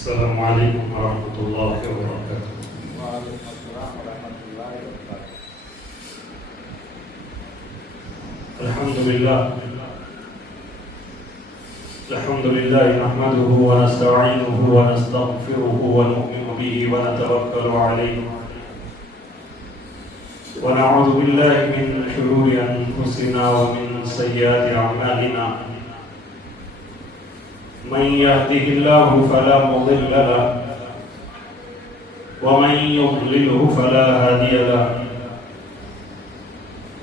السلام علیکم ورحمۃ اللہ وبرکاتہ۔ وعلیکم السلام ورحمۃ اللہ وبرکاتہ۔ الحمد للہ نحمده ونستعینه ونستغفره ونؤمن به ونتوکل علیہ ونعوذ باللہ من شرور انفسنا ومن سیئات اعمالنا، من يهده الله فلا مضل له ومن يضلله فلا هادي له،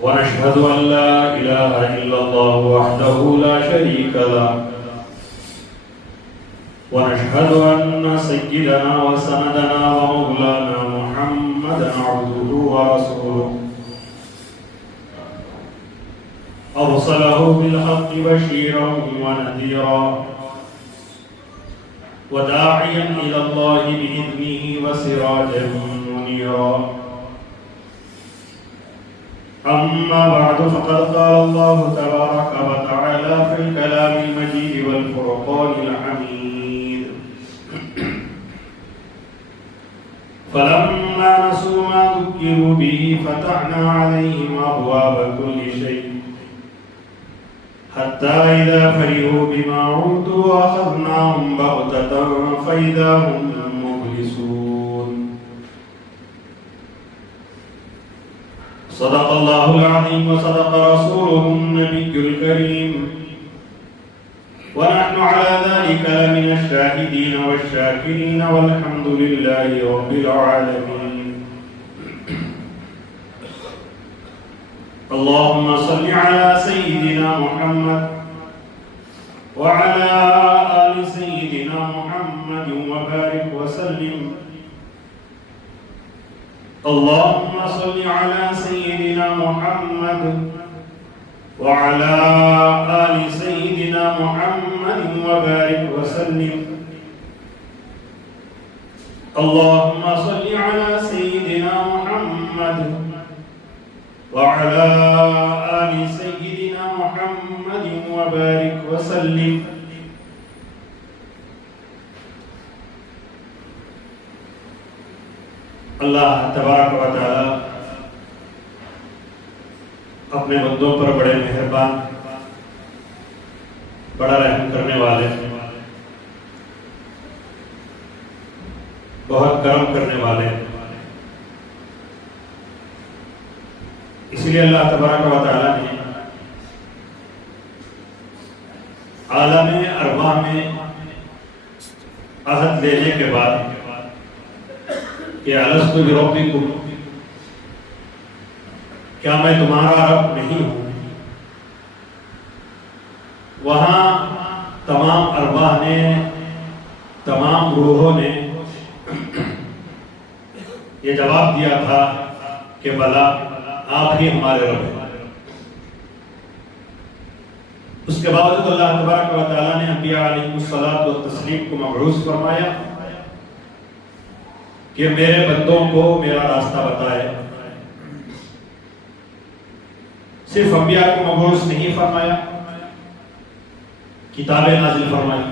ونشهد أن لا إله إلا الله وحده لا شريك له، ونشهد أن سيدنا وسندنا ومولانا محمدا عبده ورسوله، أرسله بالحق بشيرا ونذيرا وداعيا إلى الله بإذنه وسراجا منيرا. أما بعد فقد قال الله تبارك وتعالى في الكلام المجيد والفرقان الحميد: فلما نسوا ما ذكروا به فتحنا عليهم أبواب كل شيء حتى إذا فرحوا بما أوتوا أخذناهم بغتة فإذا هم مبلسون. صدق الله العظيم وصدق رسوله النبي الكريم، ونحن على ذلك لمن الشاهدين والشاكرين والحمد لله رب العالمين. اللهم صل على سيدنا محمد وعلى آل سيدنا محمد وبارك وسلم. اللهم صل على سيدنا محمد وعلى آل سيدنا محمد وبارك وسلم. اللهم صل على سيدنا محمد وعلى آل سيدنا محمد وبارك وسلم. اللہ تبارک و تعالی اپنے بندوں پر بڑے مہربان، بڑا رحم کرنے والے، بہت کرم کرنے والے. اس لیے اللہ تبارک و تعالی نے عالم ارواح میں عہد لینے کے بعد کہ الست بربکم، کیا میں تمہارا رب نہیں ہوں، وہاں تمام ارواح نے، تمام روحوں نے یہ جواب دیا تھا کہ بلا آپ ہی ہمارے رب ہیں. اس کے باوجود اللہ تبارک و تعالیٰ نے انبیاء علیہ الصلوۃ والتسلیم کو مبعوث فرمایا کہ میرے بندوں کو میرا راستہ بتائے. صرف انبیاء کو مبعوث نہیں فرمایا، کتابیں نازل فرمائی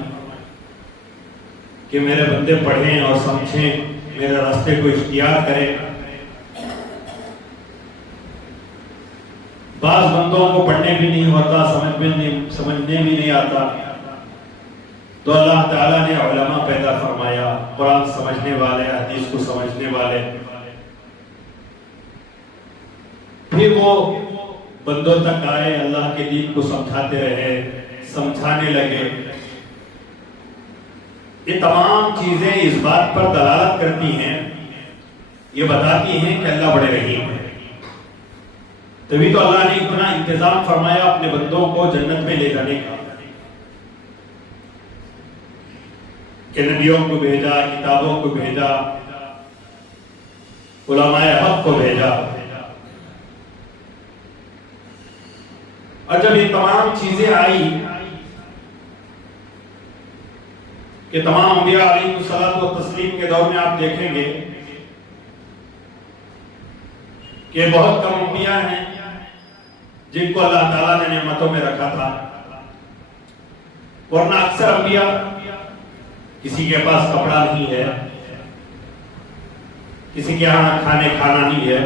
کہ میرے بندے پڑھیں اور سمجھیں، میرے راستے کو اختیار کریں. بعض بندوں کو پڑھنے بھی نہیں ہوتا، سمجھنے بھی نہیں آتا، تو اللہ تعالیٰ نے علماء پیدا فرمایا، قرآن سمجھنے والے، حدیث کو سمجھنے والے. پھر وہ بندوں تک آئے، اللہ کے دین کو سمجھاتے رہے، سمجھانے لگے. یہ تمام چیزیں اس بات پر دلالت کرتی ہیں، یہ بتاتی ہیں کہ اللہ بڑے رحیم ہیں. تبھی تو اللہ نے اتنا انتظام فرمایا اپنے بندوں کو جنت میں لے جانے کا، کہ نبیوں کو بھیجا، کتابوں کو بھیجا، علماء حق کو بھیجا. اور جب یہ تمام چیزیں آئی کہ تمام انبیاء علیہ الصلوۃ والتسلیم کے دور میں آپ دیکھیں گے کہ بہت کم انبیاء ہیں جن کو اللہ تعالیٰ نے نعمتوں میں رکھا تھا، ورنہ اکثر انبیاء کسی کے پاس کپڑا نہیں ہے، کسی کے یہاں کھانا نہیں ہے،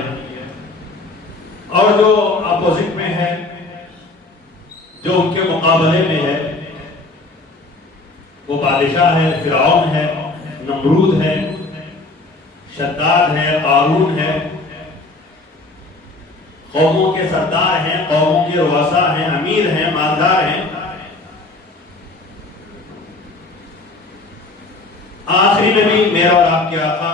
اور جو اپوزٹ میں ہے، جو ان کے مقابلے میں ہے، وہ بادشاہ ہے، فرعون ہے، نمرود ہے، شداد ہے، قارون ہے، قوموں کے سردار ہیں، قوموں کے رؤساء ہیں، امیر ہیں، مالدار ہیں۔ آخری نبی میرا اور آپ کے آقا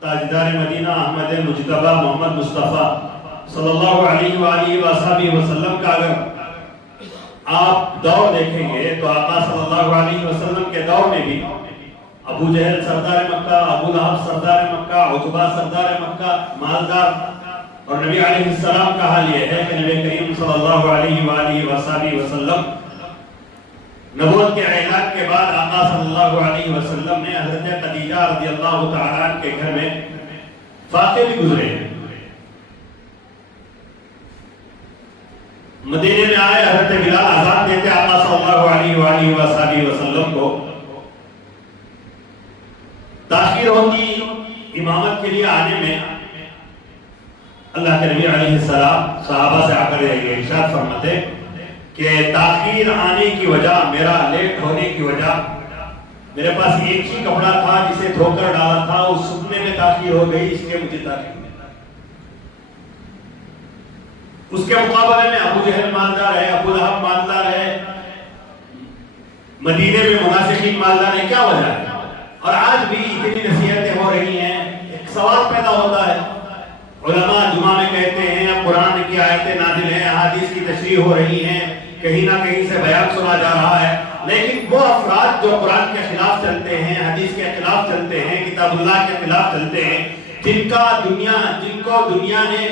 تاجدار مدینہ احمد مجتبی محمد مصطفیٰ صلی اللہ علیہ وآلہ وآلہ وسلم کا اگر آپ دور دیکھیں گے تو آقا صلی اللہ علیہ وسلم کے دور میں بھی ابو جہل سردار مکہ، ابو لہب سردار مکہ، عتبہ سردار مکہ، مالدار، اور نبی علیہ السلام کا حال یہ ہے کہ نبی کریم صلی اللہ علیہ وآلہ وآلہ وسلم نبوت کے اعلان کے بعد آقا صلی اللہ علیہ وسلم نے حضرت خدیجہ رضی اللہ تعالیٰ عنہ کے گھر میں فاقے بھی گزرے۔ مدینے میں آئے، حضرت بلال اذان دیتے آقا صلی اللہ علیہ وآلہ وآلہ وسلم کو تاخیر ہوتی امامت کے لیے آنے میں۔ اللہ کے نبی علیہ السلام صحابہ سے آ کر ارشاد فرماتے کہ تاخیر آنے کی وجہ، میرا لیٹ ہونے کی وجہ، میرے پاس ایک ہی کپڑا تھا جسے دھو کر ڈالا تھا، اس سکنے میں تاخیر ہو گئی، اس لیے مجھے تاخیر ہوئی۔ اس کے مقابلے میں ابو جہل مالدار ہے، ابو لہب مالدار ہے، مدینے میں منافقین مالدار ہے، کیا وجہ ہے؟ اور آج بھی اتنی نصیحتیں ہو رہی ہیں، ایک سوال پیدا ہوتا ہے، علماء جمعہ میں کہتے ہیں قرآن کی آیتیں نازل ہیں، احادیث کی تشریح ہو رہی ہیں، کہیں نہ کہیں سے بیان سنا جا رہا ہے، لیکن وہ افراد جو قرآن کے خلاف چلتے ہیں، حدیث کے خلاف چلتے ہیں، کتاب اللہ کے خلاف چلتے ہیں، جن کو دنیا نے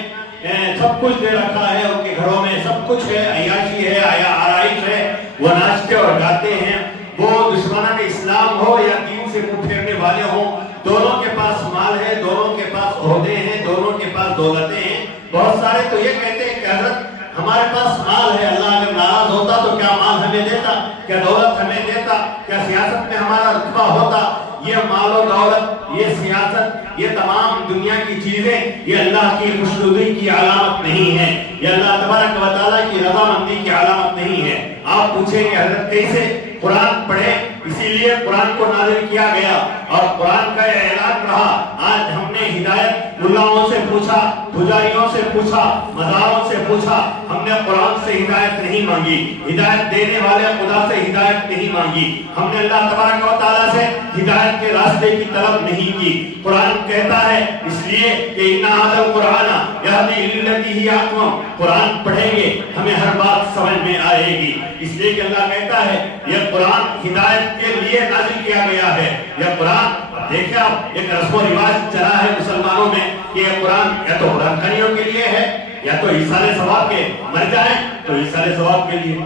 سب کچھ دے رکھا ہے، ان کے گھروں میں سب کچھ ہے، عیاشی ہے، آرائش ہے، وہ ناچتے اور گاتے ہیں، وہ دشمنان اسلام ہو یا دین سے منہ پھیرنے والے ہوں، دونوں کے پاس مال ہے، دونوں کے پاس عہدے ہیں، دونوں کے پاس دولتیں ہیں، بہت سارے تو یہ کہتے ہیں کہ حضرت ہمارے پاس مال ہے، اللہ اگر ناراض ہوتا تو کیا مال ہمیں دیتا، کیا دولت ہمیں دیتا، کیا سیاست میں ہمارا رتبہ ہوتا؟ یہ مال و دولت، یہ سیاست، یہ تمام دنیا کی چیزیں، یہ اللہ کی خوشنودی کی علامت نہیں ہے، یہ اللہ تبارک و تعالیٰ کی رضامندی کی علامت نہیں ہے۔ آپ پوچھیں کہ حضرت کیسے؟ قرآن پڑھیں، اسی لیے قرآن کو نازل کیا گیا اور قرآن کا اعلان رہا۔ آج ہم نے ہدایت ملاؤں سے پوچھا، پجاریوں سے پوچھا، مزاروں سے پوچھا، ہم نے قرآن سے ہدایت نہیں مانگی، ہدایت دینے والے خدا سے ہدایت نہیں مانگی، ہم نے اللہ تبارک و تعالیٰ سے ہدایت کے راستے کی طلب نہیں کی۔ قرآن کہتا ہے اس لیے کہ اِنَّ هَذَا الْقُرْآنَ يَهْدِي لِلَّتِي هِيَ أَقْوَمُ، قرآن پڑھیں گے ہمیں ہر بات سمجھ میں آئے گی، اس لیے کہ اللہ کہتا ہے یہ قرآن ہدایت کے لیے نازل کیا گیا ہے۔ یہ قرآن دیکھیں آپ، ایک رسم و رواج چلا ہے مسلمانوں میں کہ یہ قرآن یا تو قرآن خانیوں کے لیے ہے یا تو ایصال ثواب کے، مر جائیں تو ایصال ثواب کے لیے۔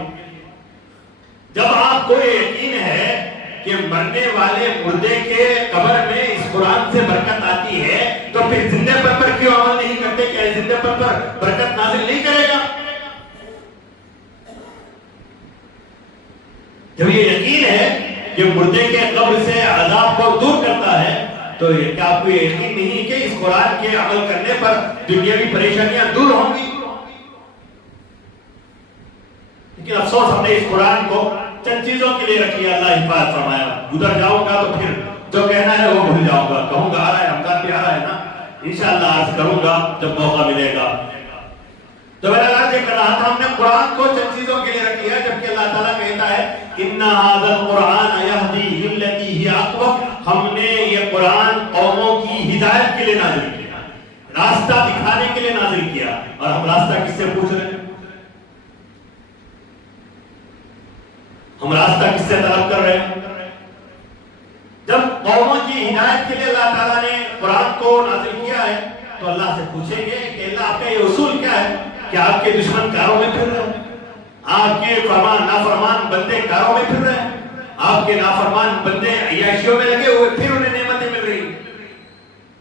جب آپ کو یقین ہے کہ مرنے والے مردے کے قبر میں اس قرآن سے برکت آتی ہے تو پھر زندہ پر کیوں عمل نہیں کرتے کہ زندہ پر برکت نازل نہیں کرے گا؟ جب یہ یقین ہے کہ مردے کے قبر سے عذاب کو دور کرتا ہے تو کیا آپ کو یہ یقین نہیں کہ اس قرآن کے عمل کرنے پر دنیاوی پریشانیاں دور ہوں گی؟ لیکن افسوس ہم نے اس قرآن کو چند چیزوں کے لیے رکھی ہے، اللہ حفاظت فرمایا۔ گزر جاؤں گا تو پھر جو کہنا ہے وہ بھول جاؤں گا، کہوں گا آ رہا ہے رمضان بھی آ رہا ہے نا، انشاءاللہ عرض کروں گا جب موقع ملے گا۔ تو میں اللہ یہ کر رہا تھا، ہم نے قرآن کو چند چیزوں کے لیے رکھی ہے، جبکہ اللہ تعالیٰ کہتا ہے اِنَّ هَذَا الْقُرْآنَ يَهْدِي لِلَّتِي هِيَ أَقْوَمُ، ہم نے یہ قرآن قوموں کی ہدایت کے لیے نازل کیا، راستہ دکھانے کے لیے نازل کیا۔ اور ہم راستہ کس سے پوچھ رہے ہیں؟ ہم راستہ کس سے طلب کر رہے ہیں؟ جب قوموں کی ہدایت کے لیے اللہ تعالیٰ نے قرآن کو نازل کیا ہے تو اللہ سے پوچھیں گے کہ اللہ آپ کا یہ اصول کیا ہے کہ آپ کے دشمن کاروں میں پھر رہے ہیں، آپ کے نافرمان بندے کاروں میں پھر رہے ہیں، آپ کے نافرمان بندے عیاشیوں میں لگے ہوئے پھر انہیں نعمتیں مل رہی ہیں۔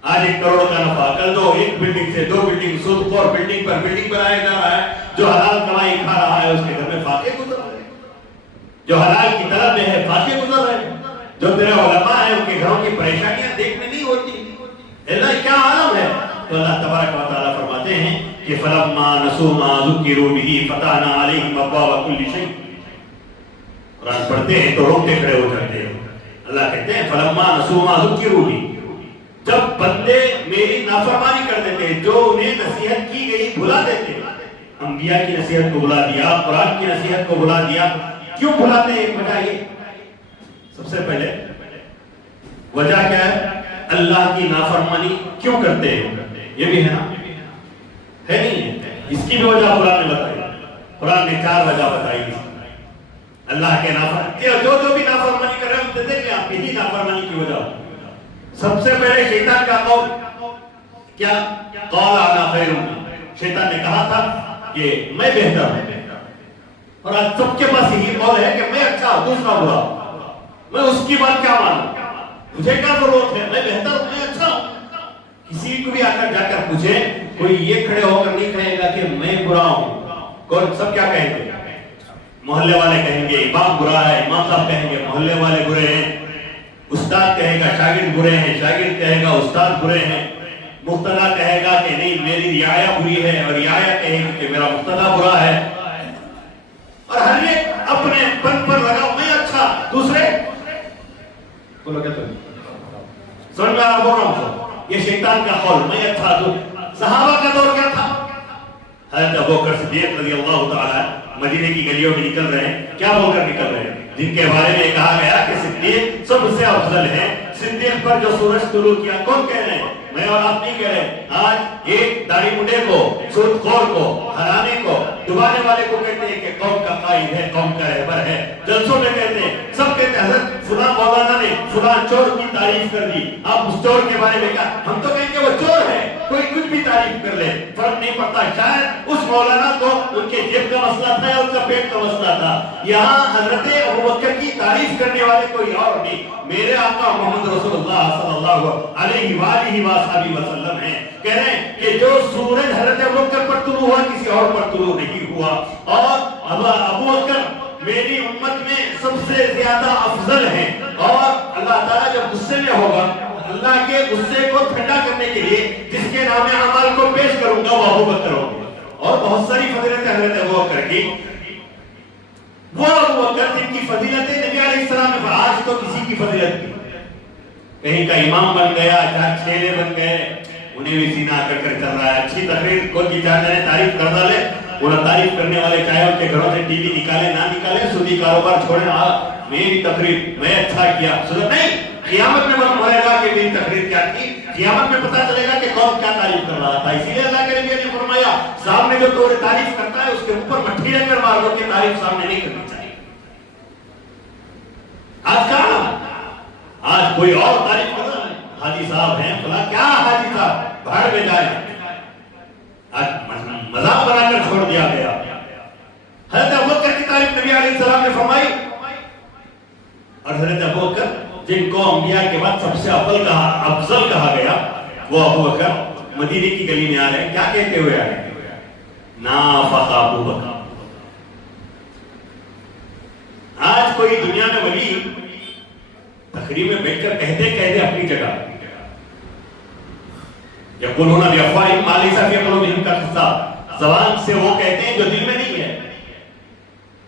آج 1 کروڑ کا نفع، کل دو، ایک بلڈنگ سے 2 بلڈنگ، سود خور بلڈنگ پر آیا جا رہا ہے، جو حلال کمائی کھا رہا ہے اس کے گھر میں فاقے گزر رہے ہیں، جو حلال کی طلب میں ہے فاقے گزر رہے ہیں، جو تیرے علماء ہیں ان کے گھروں کی پریشانیاں دیکھنے نہیں ہوتی؟ اللہ کیا عالم ہے؟ تو اللہ تبارک و تعالیٰ فرماتے ہیں کہ فلما نسوا ما ذکروا به فتحنا علیہم ابواب کل شیء. قرآن پڑھتے ہیں تو روتے کھڑے ہو جاتے ہیں. اللہ کہتے ہیں فلما نسوا ما ذکروا به، جب بندے میری نافرمانی کر دیتے ہیں، جو انہیں نصیحت کی گئی بھلا دیتے ہیں. انبیاء کی نصیحت کو بھلا دیا، قرآن کی نصیحت کو بھلا دیا. کیوں بھلاتے ہیں؟ ایک وجہ یہ، سب سے پہلے وجہ کیا ہے؟ اللہ کی نافرمانی کیوں کرتے ہیں؟ یہ بھی ہے نا، ہے نہیں؟ اس کی بھی وجہ قرآن نے بتائی. قرآن نے 4 وجہ بتائی اللہ کے نافرمانی. جو بھی نافرمانی کر رہے ہیں ان دیکھ لیں آپ یہی نافرمانی کی وجہ. سب سے پہلے شیطان کا قول کیا؟ قال انا خیر. شیطان نے کہا تھا کہ میں بہتر ہوں، اور آج سب کے پاس یہی قول ہے کہ میں اچھا ہوں دوسرا برا، میں اس کی بات کیا مانوں، مجھے کیا ضرورت ہے، میں بہتر ہوں، میں اچھا ہوں. کسی کو بھی آ کر جا کر پوچھے، کوئی یہ کھڑے ہو کر نہیں کہے گا کہ میں برا ہوں. کون؟ سب کیا کہیں گے؟ محلے والے کہیں گے امام برا ہے، امام صاحب کہیں گے محلے والے برے ہیں، استاد کہے گا شاگرد برے ہیں، شاگرد کہے گا استاد برے ہیں، مقتدی کہے گا کہ نہیں میری رعایا بری ہے، اور رعایا کہے گا کہ میرا مقتدی برا ہے. اور ہر ایک اپنے پن پر لگا میں اچھا، دوسرے بولو کیا تم سمجھ میں آ رہا ہوں؟ یہ شیطان کا قول میں اچھا. تو صحابہ کا دور کیا تھا؟ حضرت ابوبکر صدیق رضی اللہ تعالی مدینے کی گلیوں میں نکل رہے ہیں، کیا بول کر نکل رہے ہیں؟ جن کے بارے میں کہا گیا کہ صدیق سب سے افضل ہے. صدیق پر جو سورج طلوع کیا کون کہہ رہے ہیں؟ میں اور آپ نہیں کہہ رہے. آج ایک داڑھی منڈے کو، سود خور کو، حرامی کو، ڈبانے والے کو کہتے ہیں کہ قوم کا قائد ہے، قوم کا رہبر ہے. جلسوں میں کہتے ہیں، سب کہتے ہیں حضرت فلاں مولانا نے فلاں چور کی تعریف کر دی. آپ اس چور کے بارے میں کہا، ہم تو کہیں گے وہ چور ہے، کوئی کچھ بھی تعریف کر لے فرق نہیں پڑتا. شاید اس مولانا کو ان کے جیب کا مسئلہ تھا یا ان کا پیٹ کا مسئلہ تھا. یہاں حضرت ابوبکر کی تعریف کرنے والے کوئی اور نہیں، میرے آقا محمد رسول اللہ صلی اللہ علیہ وآلہ وسلم ہیں. کہہ رہے ہیں کہ جو سورج حضرت ابوبکر پر طلوع ہوا کسی اور پر طلوع نہیں ہوا، اور ابوبکر میری امت میں سب سے زیادہ افضل ہیں. اور اللہ تعالیٰ جب غصے میں ہوگا، اللہ کے غصے کو ٹھنڈا کرنے کے لیے جس کے نام اعمال کو پیش کروں گا وہ ابوبکر ہوگا. اور بہت ساری فضیلتیں حضرت ابوبکر کی، وہ ابوبکر جن کی فضیلتیں نبی علیہ السلام نے آج تو کسی کی فضیلت کی. کہیں کا امام بن گیا، چار چھیلے بن گئے، انہیں بھی سینہ کر کر چل رہا ہے. اچھی تقریر کوئی کی چاہتے ہیں تعریف کر ڈالے، وہ تعریف کرنے والے چاہے ان کے گھروں سے ٹی وی نکالے نہ نکالے، سودی کاروبار چھوڑے، میری تقریر میں اچھا کیا. سنت نہیں، قیامت میں معلوم ہوئے گا کہ میری تقریر کیا کی. قیامت میں پتہ چلے گا کہ کون کیا تعریف کر رہا تھا. اسی لیے اللہ کے نبی نے فرمایا سامنے جو تو تعریف کرتا ہے اس کے اوپر مٹھی رکھ کر مار دو کہ تعریف سامنے نہیں کرنی چاہیے. آج کہاں آج کوئی اور تعریف کر رہا ہے، حاجی صاحب ہیں فلاں، کیا حاجی صاحب بھاڑ میں جائے، آج مذاق بنا کر چھوڑ دیا گیا. حضرت ابوبکر کی تعریف نبی علیہ السلام نے فرمائی. اور حضرت ابوبکر جن کو انبیاء کے بعد سب سے افضل کہا گیا، وہ ابوبکر مدینے کی گلی میں آ رہے ہیں، کیا کہتے ہوئے آ رہے ہیں؟ نافق ابوبکر. آج کوئی دنیا میں ولی تقریر میں بیٹھ کر کہتے اپنی جگہ یقولون بافواہہم ما لیس فی قلوبہم کا قصہ، زبان سے وہ کہتے ہیں جو دل میں نہیں ہے.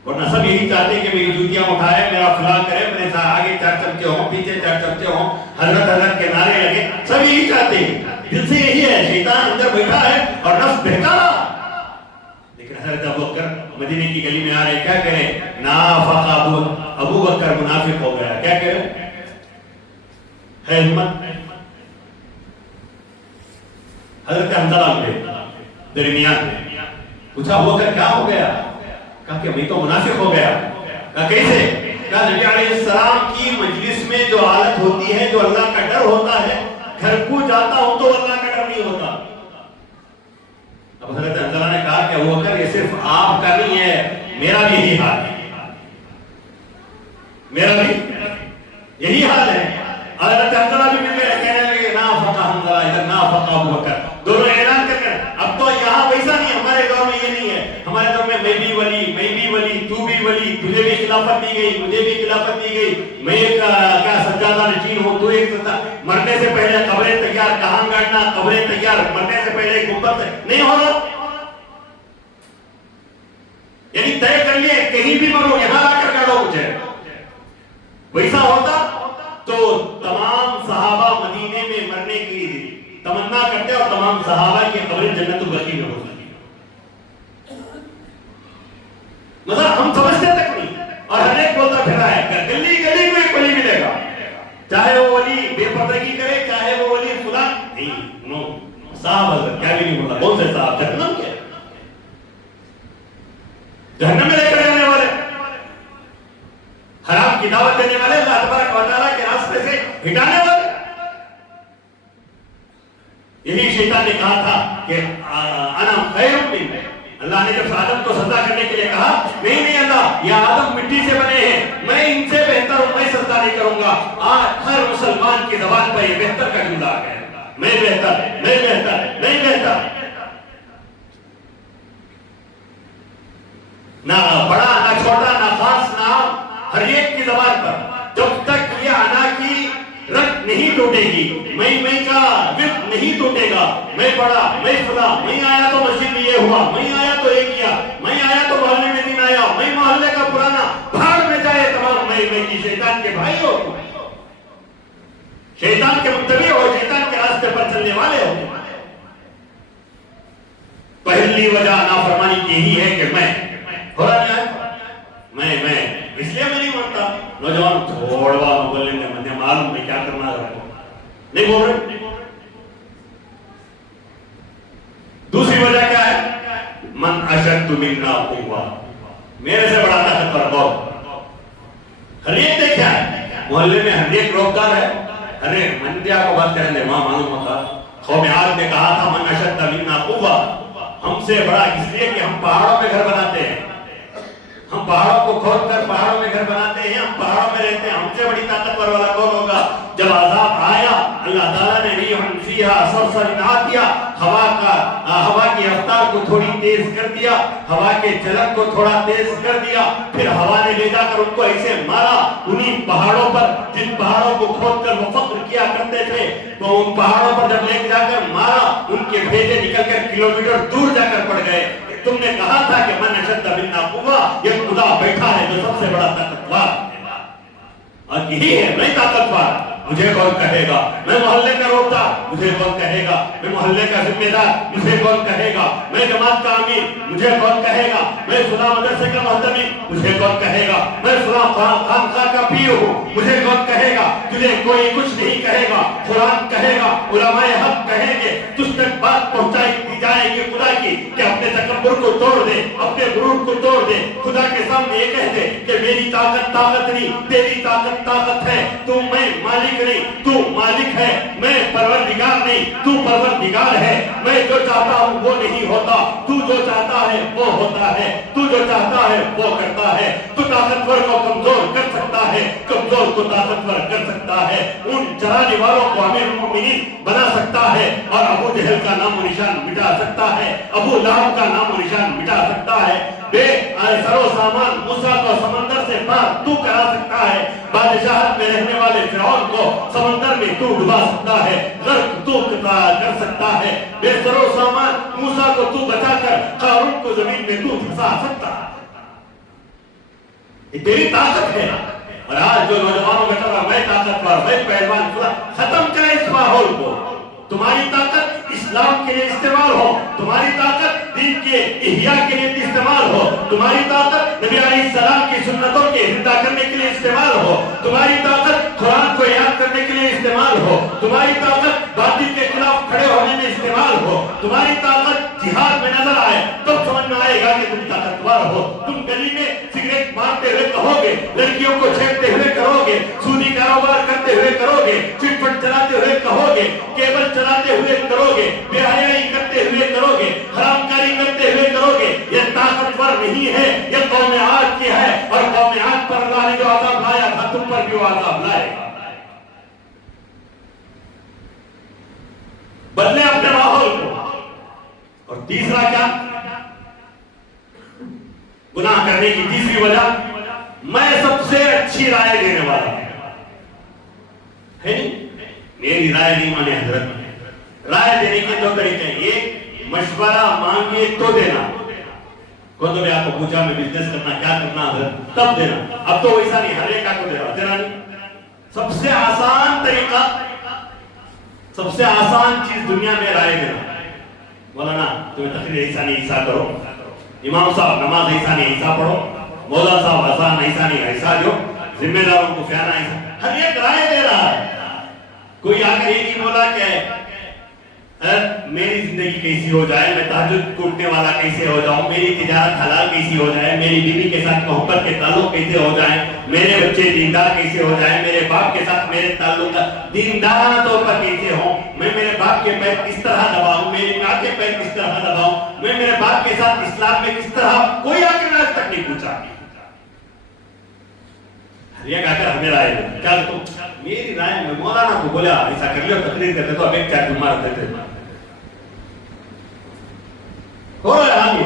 ورنہ سب یہی چاہتے ہیں کہ میری جوتیاں اٹھائے، میرا فلاں کرے، میرے ساتھ آگے 4 چمچے ہوں، پیچھے 4 چمچے ہوں، حضرت حضرت کے نعرے لگے. سب یہی چاہتے ہیں، دل سے یہی ہے. شیطان اندر بیٹھا ہے اور نفس بہکا رہا. لیکن حضرت ابوبکر مدینے کی گلی میں آ رہے، کیا کہہ رہے؟ نافق ابوبکر منافق ہو گیا. کیا کہہ رہے ہے؟ ہمت. حضرت حنظلہ کے درمیان میں پوچھا ابوبکر کیا ہو گیا؟ کہا کہ میں تو منافق ہو گیا. کہا کیسے؟ کہا نبی علیہ السلام کی مجلس میں جو حالت ہوتی ہے، جو اللہ کا ڈر ہوتا ہے، گھر کو جاتا ہوں تو اللہ کا ڈر نہیں ہوتا. اب حضرت حنظلہ نے کہا کہ ابوبکر یہ صرف آپ کا نہیں ہے، میرا بھی یہی حال ہے، میرا بھی یہی حال ہے. حضرت حنظلہ بھی مل گئے، کہنے لگے نافق حنظلہ ادھر نافق ابوبکر. دونوں اعلان کر کر اب تو یہاں ویسا نہیں، ہمارے دور میں یہ نہیں ہے، ہمارے دور میں میں بھی ولی تو بھی ولی, تجھے بھی خلافت دی گئی, مجھے بھی خلافت دی گئی, میں ایک کیا سجادہ نشین ہوں, تو ایک مرنے سے پہلے قبریں تیار, کہاں گاڑنا قبریں تیار, مرنے سے پہلے گنبد نہیں ہوگا. یعنی طے کر لیے کہیں بھی مرو یہاں لا کر گاڑو مجھے. ویسا ہوتا تو تمام صحابہ مدینے میں مرنے کی تمنا کرتے اور تمام صحابہ کی قبریں جنت البقیع میں ہو سکتی. مطلب ہم سمجھتے تک نہیں, اور ہر ایک بولتا پھر رہا ہے گلی گلی میں ایک ولی ملے گا, چاہے وہ ولی بے پردگی کرے, چاہے وہ ولی فلان نہیں. صاحب حضرت کیا بھی نہیں بولا, کون سے صاحب, جہنم کیا جہنم میں لے کر جانے والے, حرام کی دعوت دینے والے, اللہ تبارک و تعالیٰ کے راستے سے ہٹانے والے. یہی شیطان نے کہا تھا کہ انا خیر من, اللہ نے جب آدم کو سجدہ کرنے کے لیے کہا, نہیں نہیں اللہ, یہ آدم مٹی سے بنے ہیں, میں ان سے بہتر ہوں, میں سجدہ نہیں کروں گا. آج ہر مسلمان کی زبان پر یہ بہتر کا جملہ ہے, میں بہتر, میں بہتر, میں بہتر. نہ بڑا نہ چھوٹا نہ خاص نہ عام, ہر ایک کی زبان پر جب تک یہ انا کی رت نہیں ٹوٹے گی, میں کا وقت نہیں ٹوٹے گا, میں بڑا, میں فلاں, میں آیا تو مسجد میں یہ ہوا, میں آیا تو یہ کیا, میں آیا تو محلے میں دن آیا, میں محلے کا پرانا, بھاڑ میں جائے تمام میں کی. شیطان کے بھائی ہو, شیطان کے متبع ہو, شیطان کے راستے پر چلنے والے ہو. پہلی وجہ نافرمانی کی یہی ہے کہ میں ہو رہا ہے, میں اس لیے میں نہیں مانتا. نوجوان تھوڑا بولیں گے, مجھے معلوم میں کیا کرنا ہے, نہیں بول رہے. دوسری وجہ کیا ہے, من اشد منا قوہ, میرے سے بڑا طاقتور کون. ہر ایک دیکھا ہے محلے میں, ہر ایک روزگار ہے, ہر ایک منڈیا کو بات کریں گے, وہاں معلوم ہوتا. قوم عاد نے کہا تھا من اشد منا قوہ, ہم سے بڑا اس لیے کہ ہم پہاڑوں میں گھر بناتے ہیں, ہم پہاڑوں کو کھود کر پہاڑوں میں گھر بناتے ہیں, ہم پہاڑوں میں رہتے ہیں, ہم سے بڑی طاقتور والا کون ہوگا. جب عذاب آیا اللہ تعالیٰ نے ریحًا فیہا صرصر عاتیہ, ہوا کی رفتار کو تھوڑی تیز کر دیا, ہوا کے چلن کو تھوڑا تیز کر دیا, پھر ہوا نے لے جا کر ان کو ایسے مارا انہی پہاڑوں پر جن پہاڑوں کو کھود کر وہ فخر کیا کرتے تھے. تو ان پہاڑوں پر جب لے جا کر مارا, ان کے بھیجے نکل کر کلومیٹر دور جا کر پڑ گئے. تم نے کہا تھا کہ من اشد منا قوہ, یہ خدا بیٹھا ہے جو سب سے بڑا طاقتور, اور یہی ہے میں طاقتور. مجھے کون کہے گا میں محلے کا روتا, مجھے کون کہے گا میں محلے کا ذمہ دار, مجھے کون کہے گا میں جماعت کا امیر, مجھے کون کہے گا میں فلاں مدرسے کا محتمی, مجھے کون کہے گا میں فلاں خانقاہ کا پیر ہوں, مجھے کون کہے گا. تجھے کوئی کچھ نہیں کہے گا, قرآن کہے گا, علماء حق کہیں گے, تجھ تک بات پہنچائی دی جائے گی خدا کی کہ اپنے تکبر کو توڑ دے, اپنے غرور کو توڑ دے, خدا کے سامنے یہ کہہ دے کہ میری طاقت نہیں, تیری طاقت ہے, تو میں مالک نہیں, تو مالک ہے, میں پروردگار نہیں, تو پروردگار ہے. میں جو چاہتا ہوں وہ نہیں ہوتا, تو جو چاہتا ہے وہ ہوتا ہے, تو جو چاہتا ہے وہ کرتا ہے. تو طاقتور کو کمزور کر سکتا ہے, کمزور کو طاقتور کر سکتا ہے, ان چرانے والوں کو امیر المؤمنین بنا سکتا ہے, اور ابو جہل کا نام و نشان مٹا سکتا ہے, ابو لہب کا نام و نشان مٹا سکتا ہے. بے سر و سامان موسیٰ کو سمندر سے پار تو کرا سکتا ہے, بادشاہت میں رہنے والے فرعون کو سمندر میں تو ڈبا سکتا ہے, غرق تو کر سکتا ہے. بے سر و سامان موسیٰ کو تو بچا کر قارون کو زمین میں تو دھسا سکتا ہے. یہ تیری طاقت ہے. اور آج جو نوجوانوں میں کہا میں طاقتور, میں پہلوان, ختم کرے اس ماحول کو. تمہاری طاقت اسلام کے لیے استعمال ہو, تمہاری طاقت دین کے احیاء کے لیے استعمال ہو, تمہاری طاقت نبی علیہ السلام کی سنتوں کے زندہ کرنے کے لیے استعمال ہو, تمہاری طاقت قرآن کو یاد کرنے کے لیے استعمال ہو, تمہاری طاقت باطل کے خلاف کھڑے ہونے میں استعمال ہو, تمہاری طاقت جہاد میں نظر آئے تب سمجھ میں آئے گا کہ تم طاقتور ہو. تم گلی میں سگریٹ مارتے ہوئے کہو گے, لڑکیوں کو چھیڑتے ہوئے کرو گے, سودی کاروبار کرتے ہوئے کرو گے, چٹ پٹ چلاتے ہوئے کہو گے, کیبل چلاتے ہوئے کرو گے, بے حیائی کرتے ہوئے کرو گے, حرام کاری کرتے ہوئے کرو گے. یہ طاقتور نہیں ہے, یہ قوم عاد کی ہے, اور قوم عاد پر اللہ نے جو عذاب لایا تھا تم پر بھی وہ عذاب لائے گا. بدلے اپنے ماحول کو. اور تیسرا کیا, گناہ کرنے کرنے کی تیسری وجہ، میں سب سے اچھی رائے دینے والا ہے نہیں، میری رائے نہیں مانے حضرت۔ رائے دینے کے دو طریقے ہیں، ایک مشورہ مانگے تو دینا، کوئی تو بھی آپ کو پوچھا میں بزنس کرنا کیا کرنا حضرت تب دینا، اب تو ویسا نہیں، ہر ایک آپ کو دینا نہیں۔ سب سے آسان طریقہ، سب سے آسان چیز دنیا میں رائے دینا۔ مولانا تمہیں تقریر ایسا نہیں ایسا کرو، امام صاحب نماز ایسا نہیں ایسا پڑھو، مولا صاحب اذان ایسا نہیں ایسا جو، ذمہ داروں کو پیارا ایسا، ہر ایک رائے دے رہا ہے۔ کوئی آ کر یہ نہیں بولا کہ میری زندگی کیسی ہو جائے، میں تہجد کوٹنے والا کیسے ہو جاؤں، میری تجارت حلال کیسی ہو جائے، میری بیوی کے ساتھ محبت کے تعلق کیسے ہو جائیں، میرے بچے دیندار کیسے ہو جائیں، میرے باپ کے ساتھ میرے تعلق دیندارانہ طور پر کیسے ہوں، میں میرے باپ کے پیر کس طرح دباؤں، میری ماں کے پیر کس طرح دباؤں، میں میرے باپ کے ساتھ اسلام میں کس طرح، کوئی آ کر آج تک نہیں پوچھا۔ یہ کہا کر ہمیں رائے دے، کیا تو میری رائے میں مولانا کو بولا ایسا کر لو، تقریر کرتے تو اب ایک چار دن مار دیتے ہو رہا ہے۔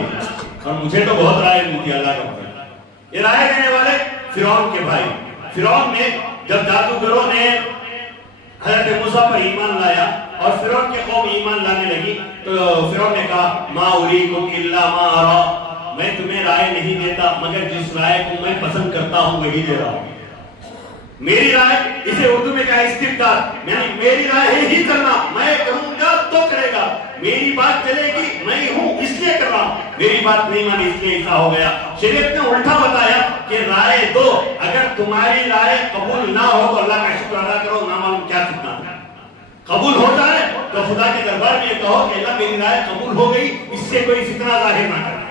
اور مجھے تو بہت رائے ملتی اللہ کا مطلب، یہ رائے دینے والے فرعون کے بھائی، فرعون نے جب جادوگروں نے حضرت موسیٰ پر ایمان لایا اور فرعون کی قوم ایمان لانے لگی تو فرعون نے کہا ما اریکم الا ما ارا، میں تمہیں رائے نہیں دیتا مگر جس رائے کو میں پسند کرتا ہوں وہی دے رہا ہوں۔ میری رائے، اسے اردو میں کہا استبداد، یعنی میری رائے ہی کرنا، میں کروں گا تو کرے گا، میری بات چلے گی، میں ہوں اس لیے کر رہا ہوں، میری بات نہیں مانی اس لیے ایسا ہو گیا۔ شریعت نے الٹا بتایا کہ رائے دو، اگر تمہاری رائے قبول نہ ہو تو اللہ کا شکر ادا کرو، نہ معلوم کیا فتنہ ہے، قبول ہو جائے تو خدا کے دربار میں یہ کہو کہ اللہ میری رائے قبول ہو گئی، اس سے کوئی فتنہ ظاہر نہ کرنا،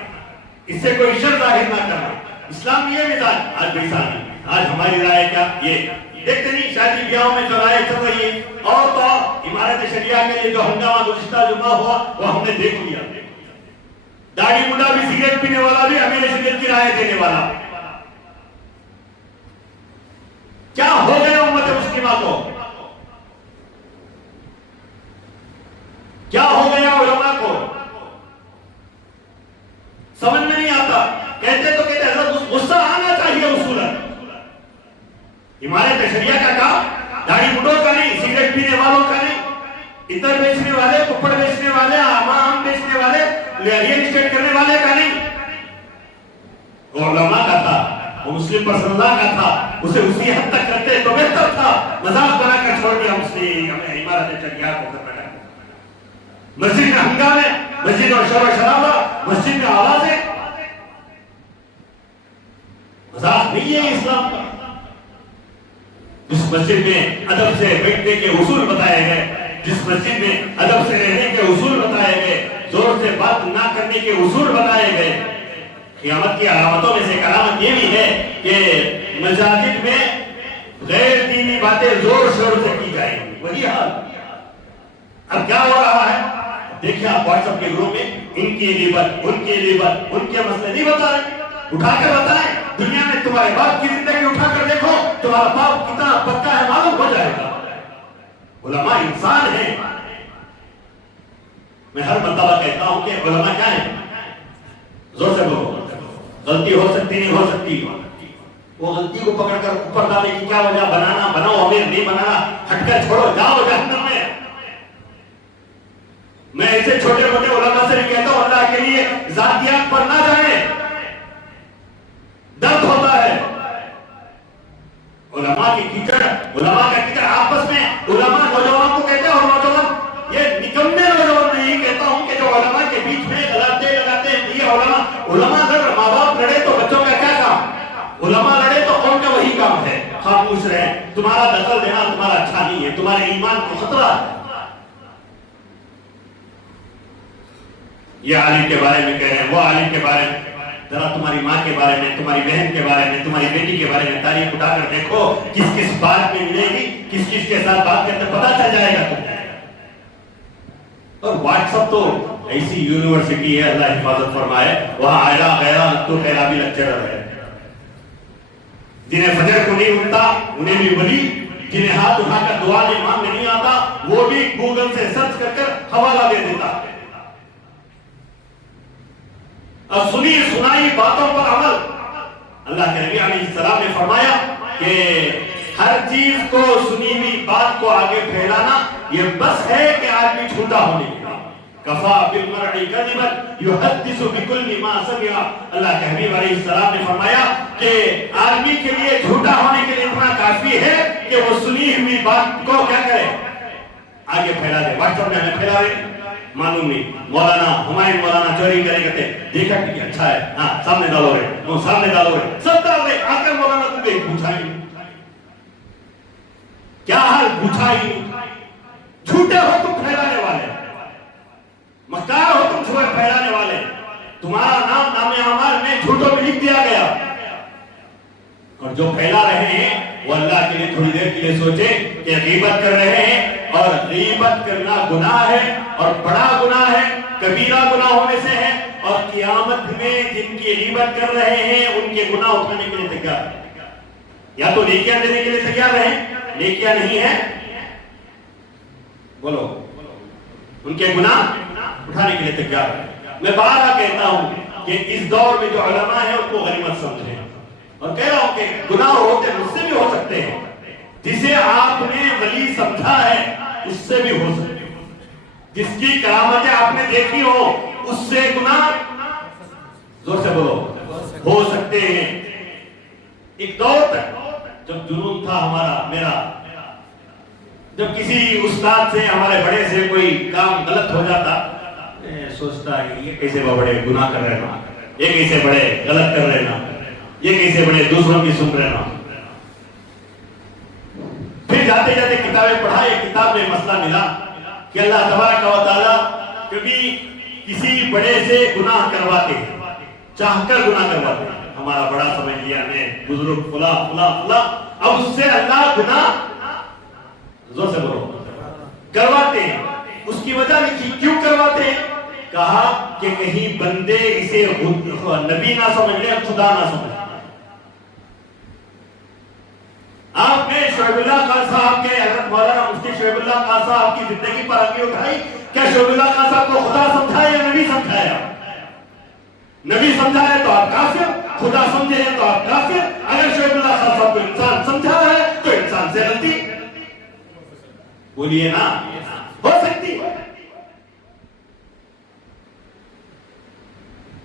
اس سے کوئی شر ظاہر نہ کرنا۔ اسلام میں یہ مثال، آج ویسا نہیں، آج ہماری رائے کیا، یہ دیکھتے نہیں شادی بیاہوں میں جو رائے چل رہی ہے، اور تو عمارت شریعہ کے لیے جو ہنگامہ گزشتہ جمعہ ہوا وہ ہم نے دیکھ لیا، داڑھی منڈا بھی سگریٹ پینے والا بھی امیر شریعت کی رائے دینے والا۔ کیا ہو گیا امت مسلمہ کو، کیا ہو گیا علماء کو، سمجھ میں نہیں آتا۔ کہتے تو کہتے حضرت غصہ آنا چاہیے اصولاً، عمارت شریعہ کا کام داڑھی منڈوں کا نہیں، سگریٹ پینے والوں کا نہیں، عطر بیچنے والے، کپڑ بیچنے والے، آم بیچنے والے، ریل اسٹیٹ کرنے والے کا نہیں، وہ علماء کا تھا، وہ مسلم پرسن اللہ کا تھا، اسے اسی حد تک کرتے تو بہتر تھا، مذاق بنا کر چھوڑ دیا مسلم ہمیں عمارت شریعہ کو کرنا ہے۔ مسجد میں ہنگامے، مسجد میں شور و شرابہ، مسجد میں آوازیں، مذاق نہیں ہے اسلام کا۔ جس مسجد میں ادب سے بیٹھنے کے اصول بتائے گئے، جس مسجد میں ادب سے رہنے کے اصول بتائے گئے، زور سے بات نہ کرنے کے اصول بتائے گئے۔ قیامت کی علامتوں میں سے ایک علامت یہ بھی ہے کہ مساجد میں غیر دینی باتیں زور شور سے کی جائیں گی، وہی حال۔ اب کیا ہو رہا ہے دیکھیں آپ واٹس ایپ کے گروپ میں، ان کی لیبر، ان کی لیبر، ان کے مسئلے نہیں بتا رہے، اٹھا کر بتائیں۔ دنیا میں تمہارے باپ کی زندگی اٹھا کر دیکھو، تمہارا باپ کتنا پکا ہے معلوم ہو جائے گا۔ علماء انسان ہیں، میں ہر مرتبہ کہتا ہوں کہ علماء کیا ہیں، زور سے بولو، غلطی ہو سکتی نہیں ہو سکتی، وہ غلطی کو پکڑ کر اوپر ڈالنے کی کیا وجہ، بنانا بناؤ، امیر نہیں بنانا، ہٹ کر چھوڑو، جاؤ جہنم میں۔ میں ایسے چھوٹے موٹے علماء سے بھی کہتا ہوں اللہ کے لیے ذاتیات پر نہ جائیں، درد ہوتا ہے۔ علماء کی کیچڑ، علماء کا کیچڑ آپس میں، علماء نوجوانوں کو کہتے ہیں، اور نوجوان یہ نکمے نوجوان نہیں کہتا ہوں کہ جو علماء کے بیچ میں غلطے لگاتے ہیں، یہ علماء اگر ماں باپ لڑے تو بچوں کا کیا کام، علماء لڑے تو قوم کا وہی کام ہے، خاموش رہے، تمہارا دخل دینا تمہارا اچھا نہیں ہے، تمہارے ایمان کو خطرہ ہے۔ یہ عالم کے بارے میں کہہ رہے ہیں، وہ عالم کے بارے میں، ذرا تمہاری ماں کے بارے میں، تمہاری بہن کے بارے میں، تمہاری بیٹی کے بارے میں تاریخ اٹھا کر دیکھو، کس کس بات میں ملے گی، کس کس کے ساتھ بات کرتے پتا چل جائے گا تمہیں۔ اور واٹس ایپ تو ایسی یونیورسٹی ہے، اللہ حفاظت فرمائے، وہاں آئرہ غیرہ تو خیرہ بھی لیکچرر ہے، جنہیں فجر کو نہیں اٹھتا انہیں بھی ولی، جنہیں ہاتھ اٹھا کر دعا نہیں مانگنے نہیں آتا وہ بھی گوگل سے سرچ کر کر حوالہ دے دیتا۔ اور سنی سنائی باتوں پر عمل، اللہ کے نبی علیہ السلام نے فرمایا کہ ہر چیز کو سنی ہوئی بات کو آگے پھیلانا یہ بس ہے کہ آدمی جھوٹا ہونے کے لیے کفا بالمرء کذبا یحدث بكل ما سمع. اللہ کے حبیب علیہ السلام نے فرمایا کہ آدمی کے لیے جھوٹا ہونے کے لیے اتنا کافی ہے کہ وہ سنی ہوئی بات کو کیا کرے آگے پھیلا دے. واٹس ایپ میں ہمیں پھیلا دے معلوم نہیں مولانا ہمایوں مولانا چوری کرے کرتے دیکھا کہ اچھا ہے ہاں سامنے ڈالو رہے وہ سامنے ڈالو رہے سب ڈال رہے آ کر مولانا تم کو پوچھا ہی کیا حال پوچھا ہی جھوٹے ہو تم پھیلانے والے مکار ہو تم جھوٹ پھیلانے والے تمہارا نام نام اعمال میں جھوٹوں میں لکھ دیا گیا اور جو پھیلا رہے ہیں وہ اللہ کے لیے تھوڑی دیر کے لیے سوچیں کہ غیبت کر رہے ہیں اور غیبت کرنا گناہ ہے اور بڑا گناہ ہے کبیرہ گناہ ہونے سے ہے اور قیامت میں جن کی غیبت کر رہے ہیں ان کے گناہ اٹھانے کے لیے تیار یا تو نیکیاں دینے کے لیے تیار رہیں نیکیاں نہیں ہے بولو ان کے گناہ اٹھانے کے لیے تیار رہیں. میں بارہا کہتا ہوں کہ اس دور میں جو علماء ہیں ان کو غنیمت سمجھیں اور کہہ رہا ہوں کہ گناہ ہوتے مجھ سے بھی ہو سکتے ہیں جسے آپ نے ولی سمجھا ہے اس سے بھی ہو سکتے ہیں جس کی کرامتیں آپ نے دیکھی ہو اس سے گناہ زور سے بولو ہو سکتے ہیں. ایک دور تک جب جنون تھا ہمارا میرا جب کسی استاد سے ہمارے بڑے سے کوئی کام غلط ہو جاتا سوچتا ہے یہ کیسے بڑے گناہ کر رہے نا یہ کیسے بڑے غلط کر رہے نا یہ کیسے بڑے دوسروں کی سن رہے نا. پھر جاتے جاتے کتابیں پڑھا ایک کتاب میں مسئلہ ملا کہ اللہ تبارک و تعالیٰ کبھی کسی بڑے سے گناہ کرواتے چاہ کر گناہ کرواتے ہمارا بڑا سمجھ لیا میں بزرگ فلاں فلاں فلاں اب اس سے اللہ گناہ زور سے بولو کرواتے ہیں. اس کی وجہ لکھی کیوں کرواتے ہیں کہا کہ کہیں بندے اسے نبی نہ سمجھ لیں خدا نہ سمجھ لیں. آپ نے شعیب اللہ خان صاحب کے حضرت مولانا مفتی شعیب اللہ خان صاحب کی زندگی پر آگے اٹھائی کیا شعیب اللہ خان صاحب کو خدا سمجھایا یا نبی سمجھایا نبی سمجھایا تو آپ کافر خدا سمجھے ہیں تو آپ کافر. اگر شعیب اللہ خان صاحب کو انسان سمجھا ہے تو انسان سے غلطی بولیے نا ہو سکتی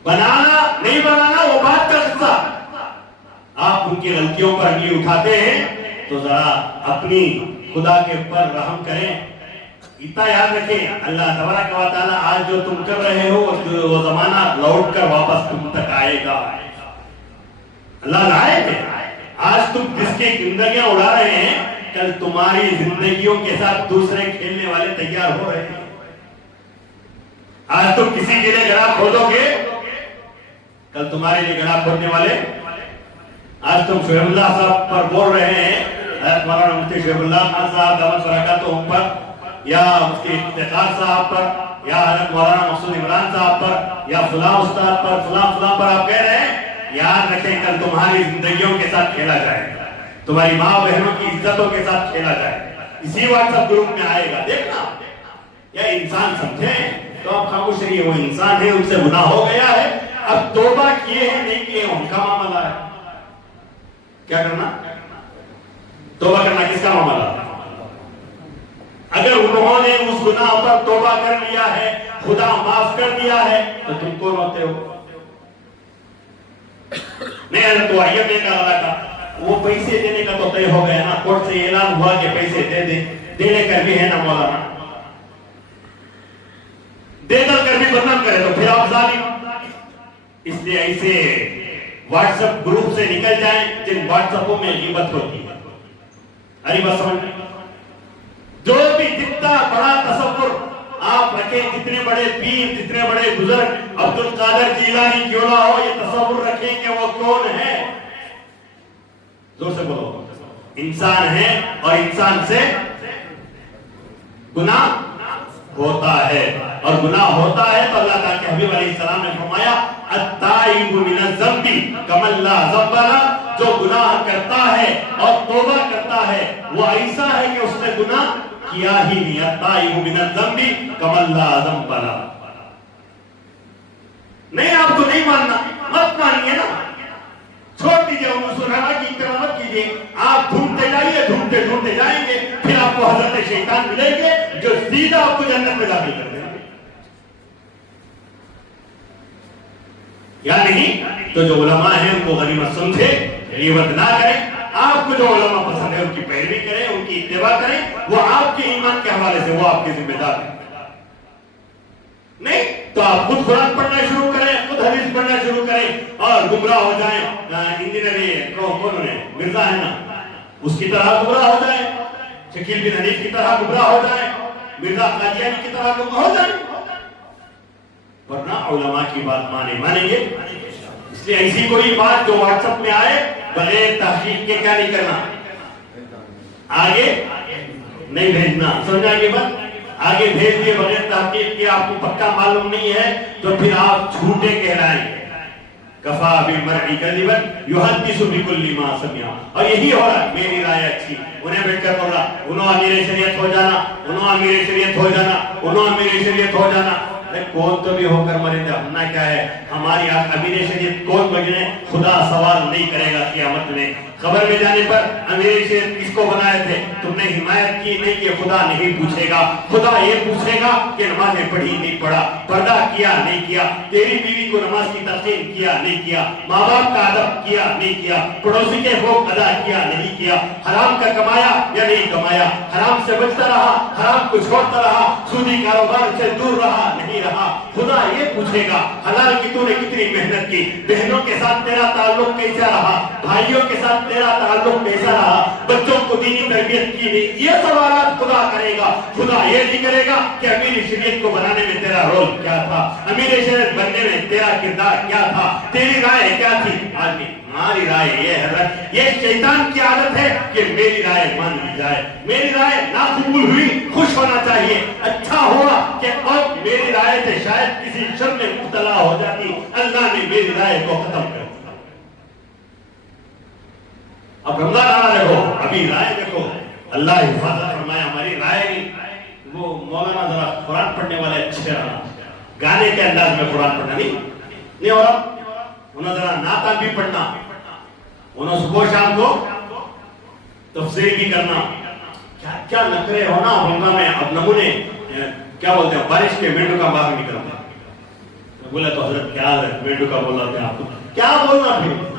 بنانا نہیں بنانا وہ بات کا قصہ. آپ ان کی غلطیوں پر انگلی اٹھاتے ہیں تو ذرا اپنی خدا کے اوپر رحم کریں. اتنا یاد رکھیں اللہ تبارک و تعالیٰ آج جو تم کر رہے ہو وہ زمانہ لوٹ کر واپس تم تک آئے گا. اللہ لائے گے. آج تم جس کی زندگیاں اڑا رہے ہیں کل تمہاری زندگیوں کے ساتھ دوسرے کھیلنے والے تیار ہو رہے ہیں. آج تم کسی کے لیے گڑھا کھودو گے کل تمہارے لیے گڑھا کھودنے والے. آج تم شعیب اللہ صاحب پر بول رہے ہیں حضرت مولانا مفتی شعیب اللہ خان صاحب دعوت برکاتہم پر یا مفتی افتخار صاحب پر یا حضرت مولانا مقصود عمران صاحب پر یا فلاں استاد پر فلاں فلاں پر آپ کہہ رہے ہیں یاد رکھیں کل تمہاری زندگیوں کے ساتھ کھیلا جائے گا تمہاری ماں بہنوں کی عزتوں کے ساتھ کھیلا جائے گا. اسی واٹس ایپ گروپ میں آئے گا دیکھنا یا انسان سمجھیں تو آپ خاموش رہیے وہ انسان ہے ان سے گناہ ہو گیا ہے اب توبہ کیے ہیں نہیں کیے ان کا معاملہ ہے. کیا کرنا توبہ کرنا کس کا معاملہ. اگر انہوں نے اس گناہ پر توبہ کر لیا ہے خدا معاف کر دیا ہے تو تم کون ہوتے ہو. نہیں تو آئیے دیکھا اللہ کا وہ پیسے دینے کا تو طے ہو گیا نا کورٹ سے اعلان ہوا کہ پیسے دے دے دینے کر بھی ہے نا مولانا دے کر بھی بدنام کرے تو پھر آپ ظالم. اس لیے ایسے واٹس ایپ گروپ سے نکل جائیں جن واٹس ایپوں میں غیبت ہوتی ہے. اری بات سمجھ جو بھی جتنا بڑا تصور آپ رکھیں جتنے بڑے پیر جتنے بڑے بزرگ عبد القادر جیلانی کیوں نہ ہو یہ تصور رکھیں کہ وہ کون ہے. زور سے بولو انسان ہے اور انسان سے گناہ ہوتا ہے اور گناہ ہوتا ہے تو اللہ تعالیٰ کے حبیب علیہ السلام نے فرمایا التائب من الذنب کمن لا ذنب لہ. جو گناہ کرتا ہے اور توبہ کرتا ہے وہ ایسا ہے کہ اس نے گناہ کیا ہی نہیں. التائب من الذنب کمن لا ذنب لہ. نہیں آپ کو نہیں ماننا مت مانیے نا چھوڑ مت دیجیے، انوس العلماء کی اتباع مت کیجیے. آپ ڈھونڈتے جائیے، ڈھونڈتے ڈھونڈتے جائیں گے، پھر آپ کو حضرت شیطان ملیں گے جو سیدھا آپ کو جنت میں داخل کر دیں گے. یا نہیں تو جو علماء ہیں ان کو غنیمت سمجھے، غیبت نہ کریں. آپ کو جو علماء پسند ہے ان کی پیروی کریں، ان کی اتباع کریں، وہ آپ کے ایمان کے حوالے سے وہ آپ کے ذمہ دار ہیں. نہیں تو آپ خود قرآن پڑھنا شروع کریں، خود حدیث پڑھنا شروع کریں اور گمراہ ہو جائیں. انجینئر کون ہے، مرزا ہے نا، اس کی طرح گمراہ ہو جائیں، شکیل بن حنیف کی طرح گمراہ ہو جائیں، مرزا قادیانی کی طرح گمراہ ہو جائیں. ورنہ علماء کی بات مانیں گے. اس لیے ایسی کوئی بات جو واٹس ایپ میں آئے بغیر تحقیق کے کیا نہیں کرنا، آگے نہیں بھیجنا. سمجھا یہ بات؟ آگے بھیج دیے بغیر تحقیق کے، آپ کو پکا معلوم نہیں ہے تو پھر آپ جھوٹے کہلائیں گے. کفا بالمرء کذبا یحدث بکل ما سمع. اور یہی ہو رہا ہے. میری رائے اچھی، انہیں بیٹھ کر بول رہا انہوں امیر شریعت ہو جانا، انہوں امیر شریعت ہو جانا، انہوں امیر شریعت ہو جانا. کون تو بھی ہو کر مرے تھے، ہمنا کیا ہے. ہماری امیر شریعت کون بجنے، خدا سوال نہیں کرے گا قیامت میں. خبر میں جانے پر امیر شریعت کس کو بنائے تھے، تم نے حمایت کی نہیں کی، خدا نہیں پوچھے گا. خدا یہ پوچھے گا کہ نمازیں پڑھی نہیں پڑھا، پردہ کیا نہیں کیا، تیری بیوی کو نماز کی تلقین کیا نہیں کیا، ماں باپ کا ادب کیا نہیں کیا، پڑوسی کے حقوق ادا کیا نہیں کیا، حرام کا کمایا یا نہیں کمایا، حرام سے بچتا رہا، حرام کو چھوڑتا رہا، سودی کاروبار سے دور رہا نہیں رہا. خدا یہ پوچھے گا حلال کی تو نے کتنی محنت کی، بہنوں کے ساتھ تیرا تعلق کیسا رہا، بھائیوں کے ساتھ تیرا تعلق کیسا رہا، بچوں کو دینی تربیت کی نہیں. یہ سوالات خدا کرے گا. خدا یہ نہیں کرے گا کہ امیر شریعت کو بنانے میں تیرا رول کیا تھا، امیر شریعت بننے میں تیرا کردار کیا تھا، تیری رائے کیا تھی. آدمی ہماری رائے یہ حضرت، یہ شیطان کی عادت ہے کہ میری رائے مان لی جائے. میری رائے ناقبول ہوئی، خوش ہونا چاہیے. اچھا ہوا کہ اب میری رائے سے شاید کسی شر میں مبتلا ہو جاتی، اللہ نے میری رائے کو ختم کر دیا. اب رمضان آ رہے ہو، ابھی رائے دیکھو، اللہ حفاظت فرمائے ہماری رائے نہیں. وہ مولانا ذرا قرآن پڑھنے والے اچھے رہا، گانے کے انداز میں قرآن پڑھنا نہیں ہو رہا. انہوں ذرا نعت بھی پڑھنا، انہوں صبح شام کو تفسیر بھی کرنا. کیا کیا نخرے ہونا رمضان میں. اب نمونے کیا بولتے ہیں، بارش کے مینڈو کا باغ نکلتا. بولا تو حضرت کیا حضرت مینڈو کا بول رہا تھا، آپ کو کیا بولنا پھر.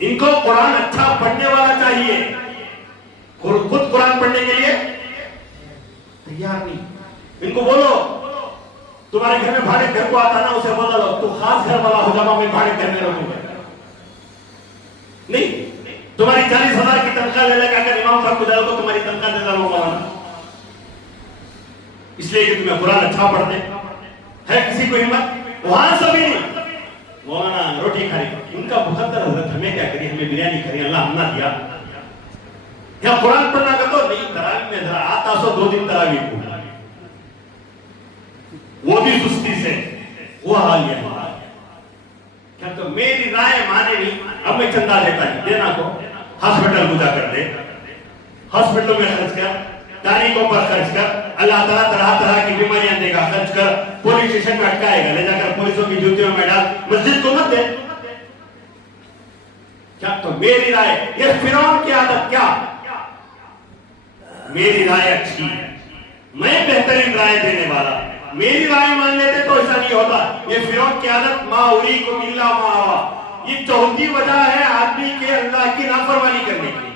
ان کو قرآن اچھا پڑھنے والا چاہیے، خود قرآن پڑھنے کے لیے تیار نہیں. ان کو بولو تمہارے گھر میں بھاڑے گھر کو آتا نا، اسے بولا لو تو خاص گھر والا ہو جاؤ، میں بھاڑے گھر میں رکھوں گا. نہیں تمہاری 40,000 کی تنخواہ لے لے گا، اگر امام صاحب کو جاؤ تو تمہاری تنخواہ دے دوں گا، اس لیے کہ تمہیں قرآن اچھا پڑھتے ہے. کسی کو ہمت وہاں سے بھی نہیں. مولانا روٹی کھا رہی، ان کا مقدر حضرت ہمیں کیا کری، ہمیں بریانی کھری، اللہ ہم نہ دیا. یا قرآن پڑھنا کا تو نہیں، تراویح میں ذرا آتا سو 2 دن تراویح کو، وہ بھی سستی سے. وہ حال یہ ہمارا کیا تو میری رائے مانے نہیں. اب میں چندہ دیتا نہیں، دینا کو ہاسپٹل کو جا کر دے، ہاسپٹلوں میں خرچ کر، تاریخوں پر خرچ کر، اللہ تعالیٰ طرح طرح کی بیماریاں دے گا، خرچ کر، پولیس اسٹیشن میں اٹکائے گا، لے جا کر پولیسوں کی جوتیوں میں ڈال، مسجد کو مت دے. کیا تو میری رائے، یہ فرعون کی عادت کیا، میری رائے اچھی ہے، میں بہترین رائے دینے والا، میری رائے مان لیتے تو ایسا نہیں ہوتا. یہ فرعون کی عادت، ما اریکم الا ما ارا، یہ چوتھی وجہ ہے آدمی کے اللہ کی نافرمانی کرنے کی.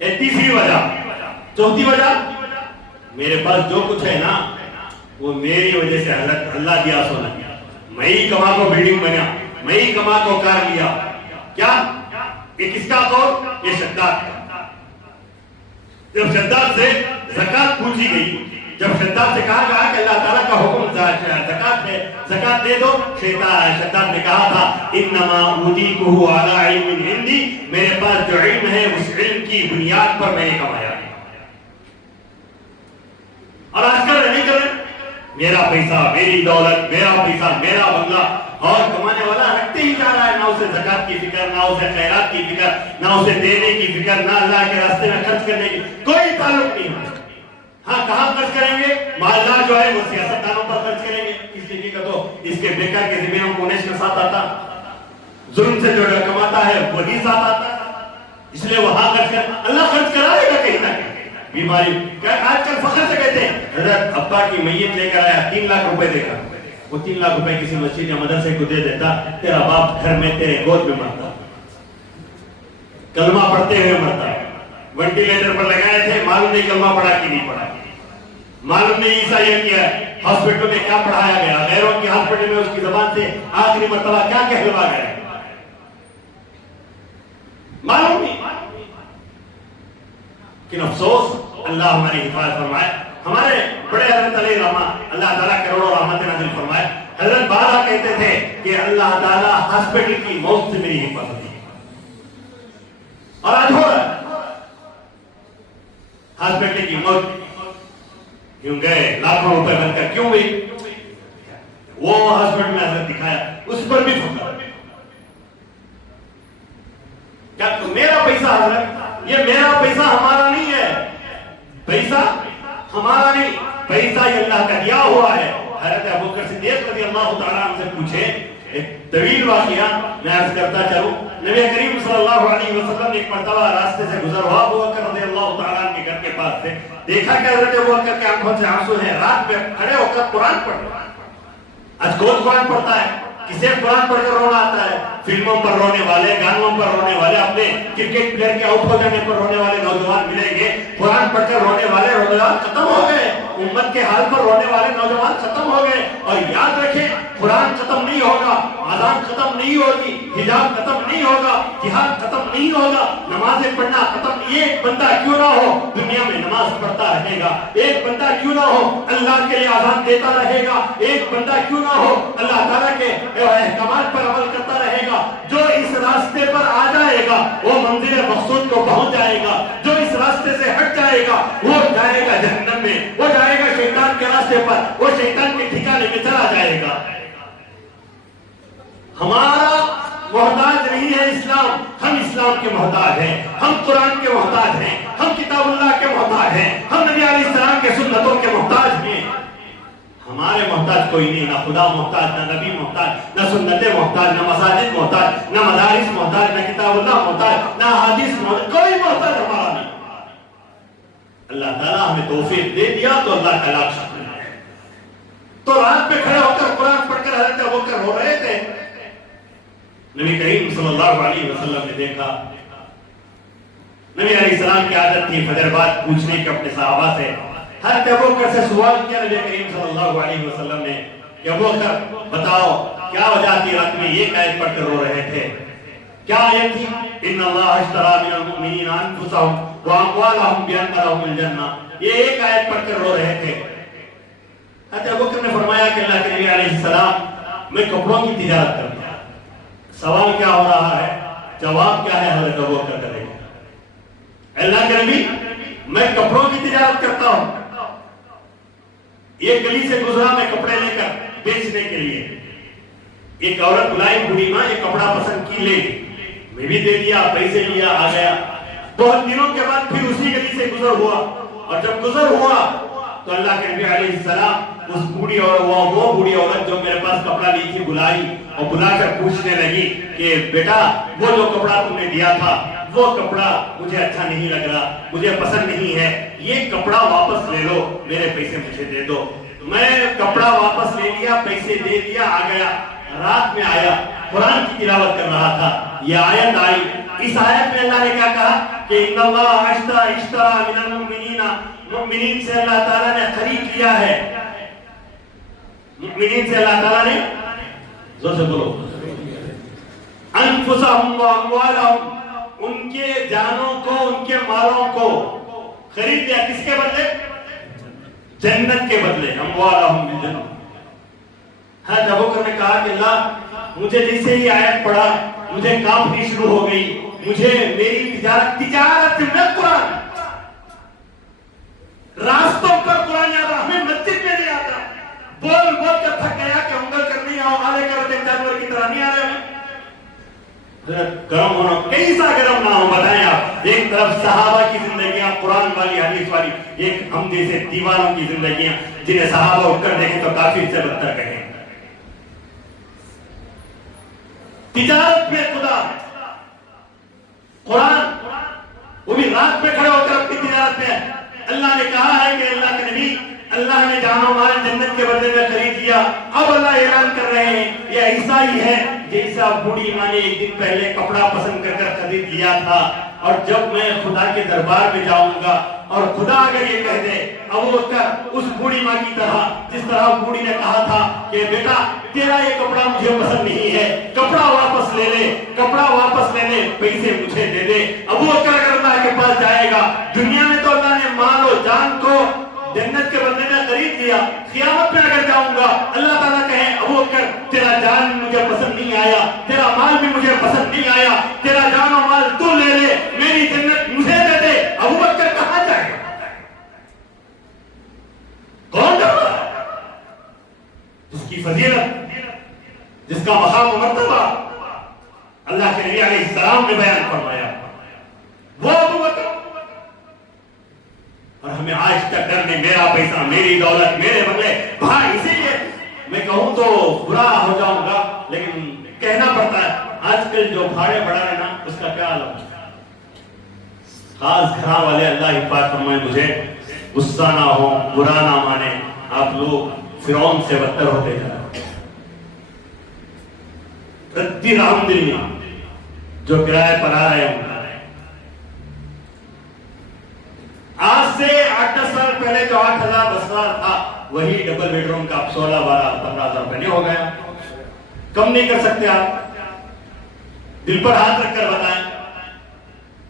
یہ تیسری وجہ. چوتھی وجہ، میرے پاس جو کچھ ہے نا وہ میری وجہ سے حضرت اللہ دیا سونا، میں ہی کما کو بلڈنگ بنا، میں ہی کما کو کار لیا. کیا یہ کس کا قول؟ یہ شداد کا. جب شداد سے زکات پوچھی گئی، جب شداد سے کہا گیا کہ اللہ تعالیٰ کا حکم زکات ہے، زکات دے دو، شداد نے کہا تھا انما اوتیتہ علی علم عندی، میرے پاس جو علم ہے اس علم کی بنیاد پر میں نے کمایا. اور آج کل نہیں کر رہے، میرا پیسہ، میری دولت، میرا پیسہ، میرا بنگلہ، اور کمانے والا رکھتے ہی جا رہا ہے. نہ اسے زکات کی فکر، نہ اسے خیرات کی فکر، نہ اسے دینے کی فکر، نہ اللہ کے راستے میں خرچ کرنے کی کوئی تعلق نہیں ہے. ہاں کہاں خرچ کریں گے؟ مالدار جو ہے وہ سیاست دانوں پر خرچ کریں گے. اس لیے کہ تو اس کے بیکار کے زمینوں کو انیش کے ساتھ آتا. ظلم سے جو کماتا ہے وہی ساتھ آتا ہے، اس لیے وہاں خرچ کر، اللہ خرچ کرائے گا کہیں نہ کہیں۔ بیماری آج کل فخر سے کہتے ہیں حضرت ابا کی میت لے کر آیا 3 لاکھ روپے دے کر، وہ 3 لاکھ روپے کسی مسجد یا مدرسے کو دے دیتا، تیرا باپ گھر میں تیرے گود میں مرتا، کلمہ پڑھتے ہوئے مرتا، وینٹیلیٹر پر لگائے تھے، معلوم نہیں کلمہ پڑھا کہ نہیں پڑھا، معلوم نہیں عیسائیت کیا، ہاسپٹل میں کیا پڑھایا گیا، غیروں کی ہاسپٹل میں اس کی زبان سے آخری مرتبہ کیا کہلوا گیا، معلوم نہیں۔ لیکن افسوس، اللہ ہماری حفاظت فرمائے، ہمارے بڑے حضرت علیہ رحمہ، اللہ تعالیٰ کروڑوں رحمت نازل فرمائے، حضرت بارہ کہتے تھے کہ اللہ تعالیٰ ہاسپٹل کی موت سے میری حفاظت کی، اور آج ہو رہا ہے ہاسپٹل کی موت، کیوں گئے لاکھوں روپے بن کر، کیوں گئی؟ وہ ہاسپٹل میں حضرت دکھایا، اس پر بھی فکر، کیا میرا پیسہ حضرت، یہ میرا پیسہ ہمارا نہیں ہے، پیسہ ہمارا نہیں، پیسہ یہ اللہ کا دیا ہوا ہے۔ حضرت ابوبکر صدیق رضی اللہ تعالیٰ عنہ سے پوچھے، ایک طویل واقعہ میں عرض کرتا چلوں، نبی کریم صلی اللہ علیہ وسلم ایک مرتبہ راستے سے گزر ہوا، ابوبکر رضی اللہ تعالیٰ عنہ کے گھر کے پاس سے، دیکھا کہ حضرت ابوبکر کے آنکھوں سے آنسو ہیں، رات میں کھڑے ہو کر قرآن پڑھ رہے ہیں۔ آج کون قرآن پڑھتا ہے؟ کسے قرآن پڑھ کر رونا آتا ہے؟ فلموں پر رونے والے، گانوں پر رونے والے، اپنے کرکٹ پلیئر کے آؤٹ ہو جانے پر رونے والے نوجوان ملیں گے، قرآن پڑھ کر رونے والے نوجوان ختم ہو گئے، امت کے حال پر رونے والے نوجوان ختم ہو گئے۔ اور یاد رکھیں، قرآن ختم نہیں ہوگا، اذان ختم نہیں ہوگی، حجاب ختم نہیں ہوگا، جہاد ختم نہیں ہوگا، نمازیں پڑھنا ختم، ایک بندہ کیوں نہ ہو دنیا میں نماز پڑھتا رہے گا، ایک بندہ کیوں نہ ہو اللہ کے لیے اذان دیتا رہے گا، ایک بندہ کیوں نہ ہو اللہ تعالیٰ کے احکامات پر عمل کرتا رہے گا۔ جو اس راستے پر آ جائے گا وہ منزل مقصود کو پہنچ جائے گا، جو اس راستے سے ہٹ جائے گا وہ جائے گا جہنم میں، وہ جائے گا شیطان کے راستے پر، وہ شیطان کے ٹھکانے میں چلا جائے گا۔ ہمارا محتاج نہیں ہے اسلام، ہم اسلام کے محتاج ہیں، ہم قرآن کے محتاج ہیں، ہم کتاب اللہ کے محتاج ہیں، ہم نبی علیہ السلام کے سنتوں کے محتاج ہیں۔ ہمارے محتاج کوئی نہیں، نہ خدا محتاج، نہ نبی محتاج، نہ سنت محتاج، نہ مساجد محتاج، نہ مدارس محتاج، نہ کتاب اللہ محتاج، نہ حدیث محتاج، کوئی محتاج ہمارا نہیں۔ اللہ تعالیٰ ہمیں توفیق دے دیا تو اللہ کا لاکھ شکر ہے۔ تو رات میں کھڑے ہو کر قرآن پڑھ کر حضرت ابوبکر رو رہے تھے، نبی کریم صلی اللہ علیہ وسلم نے دیکھا، نبی علیہ السلام کی عادت تھی فجر بعد پوچھنے کے اپنے صحابہ سے، حضرت ابوبکر سے سوال کیا نبی کریم صلی اللہ علیہ وسلم نے کہ ابوبکر بتاؤ کیا وجہ تھی رات میں یہ آیت پڑھ کر رو رہے تھے؟ کیا آیت تھی؟ ان اللہ اشتری من المؤمنین انفسهم واموالهم بان لهم الجنہ، یہ ایک آیت پڑھ کر رو رہے تھے۔ حضرت ابوبکر نے فرمایا کہ اللہ کے نبی علیہ السلام میں کپڑوں کی تجارت کرتا ہوں۔ سوال کیا ہو رہا ہے، جواب کیا ہے حضرت ابوبکر کا؟ اللہ کے نبی میں کپڑوں کی تجارت کرتا ہوں، ایک گلی سے گزرا میں کپڑے لے کر بیچنے کے لیے، ایک عورت بلائی، بوڑھی ماں، یہ کپڑا پسند کی، لے میں بھی دے دیا، پیسے لیا، آ گیا۔ بہت دنوں کے بعد پھر اسی گلی سے گزر ہوا، اور جب گزر ہوا تو اللہ کے نبی علیہ السلام اس بوڑھی اور وہ بوڑھی عورت جو میرے پاس کپڑا لی تھی بلائی، اور بلا کر پوچھنے لگی کہ بیٹا وہ جو کپڑا تم نے دیا تھا وہ کپڑا مجھے اچھا نہیں لگ رہا، مجھے پسند نہیں ہے، یہ کپڑا واپس لے لو، میرے پیسے مجھے دے دو۔ میں کپڑا واپس لے لیا، پیسے دے دیا، آ گیا۔ رات میں آیا، قرآن کی تلاوت کر رہا تھا، یہ آیت آئی۔ اس آیت میں اللہ نے کیا کہا کہ ان اللہ اشتری من المؤمنین، مؤمنین سے اللہ تعالیٰ نے خرید کیا ہے، مؤمنین سے اللہ تعالیٰ نے، زور سے بولو، انفسهم واموالهم، ان کے جانوں کو، ان کے مالوں کو خرید لیا، کس کے بدلے؟ جنت کے بدلے، اموالهم بالجنہ۔ حضرت ابوبکر نے کہا کہ اللہ مجھے جیسے ہی آیت پڑھا مجھے کانپنی شروع ہو گئی، مجھے میری تجارت میں قرآن، راستوں پر قرآن یاد رہا، ہمیں مسجد میں نہیں آتا، بول بول کر تھک گیا کہ انگل کرنی آؤ، آلے کرتے جانور کی طرح نہیں آ رہے ہیں۔ گرم ہونا، کیسا گرم نہ ہو بتائیں آپ؟ ایک طرف صحابہ کی زندگیاں، قرآن والی، حدیث والی، ایک ہم جیسے دیوانوں کی زندگیاں جنہیں صحابہ اٹھ کر دیکھیں تو کافر سے بدتر کہیں۔ تجارت میں بدلے میں خرید لیا. اب اللہ اعلان کر رہے ہیں یہ ایسا ہی ہے جیسا بوڑھی ماں نے ایک دن پہلے کپڑا پسند کر خرید لیا تھا. اور جب میں خدا کے دربار میں جاؤں گا اور خدا اگر یہ کہہ دے ابو بکر اس بوڑھی ماں کی طرح جس طرح بوڑھی نے کہا تھا کہ بیٹا تیرا یہ کپڑا مجھے پسند نہیں ہے, کپڑا واپس لے لے, کپڑا واپس لے لے, پیسے مجھے دے دے. ابو بکر اگر اللہ کے پاس جائے گا, دنیا میں تو اللہ نے مال و جان کو جنت کے بدلے میں خرید لیا, قیامت میں اگر جاؤں گا اللہ تعالیٰ کہے ابو بکر تیرا جان مجھے پسند نہیں آیا, تیرا مال بھی مجھے پسند نہیں آیا, تیرا جان و مال تو لے لے, میری جنت مجھے دے دے. ابو بکر کہاں جائے گا؟ کون ڈر رہا ہے؟ جس کی فضیلت, جس کا مقام و مرتبہ اللہ کے نبی علیہ السلام نے بیان فرمایا, وہ ابو بکر. اور ہمیں آج تک ڈر نہیں, میرا پیسہ, میری دولت, میرے بنگلے. بھائی اسی لیے میں کہوں تو برا ہو جاؤں گا لیکن کہنا پڑتا ہے, آج کل جو بھاڑے بڑھا ہے نا اس کا کیا عالم ہے. خاص گھر والے اللہ حفاظت فرمائے, مجھے غصہ نہ ہو, برا نہ مانے, آپ لوگ فرعون سے بدتر ہوتے جا رہے ہیں. ردی رحم دلی جو کرائے پر آ رہے ہیں, آج سے 8-10 سال پہلے جو 8,000-10,000 تھا وہی ڈبل بیڈ روم کا 16-12-15,000 روپے ہو گیا. کم نہیں کر سکتے آپ؟ دل پر ہاتھ رکھ کر بتائیں.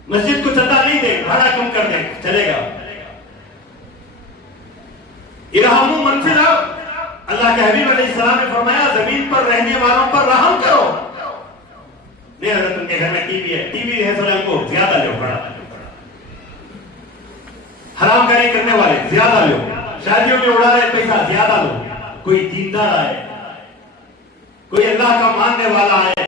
مسجد کو چندہ نہیں دے, بھاڑا کم کر دیں, چلے گا؟ ارحموا من فی الارض, اللہ کے حبیب علیہ السلام نے فرمایا زمین پر رہنے والوں پر رحم کرو. نہیں حضرت ان کے گھر میں ٹی وی ہے, ٹی وی ہے تو ان کو زیادہ لو, بڑا حرام کاری کرنے والے زیادہ لو, شادیوں میں اڑا رہے پیسہ زیادہ لو. کوئی دیندار آئے, کوئی اللہ کا ماننے والا آئے,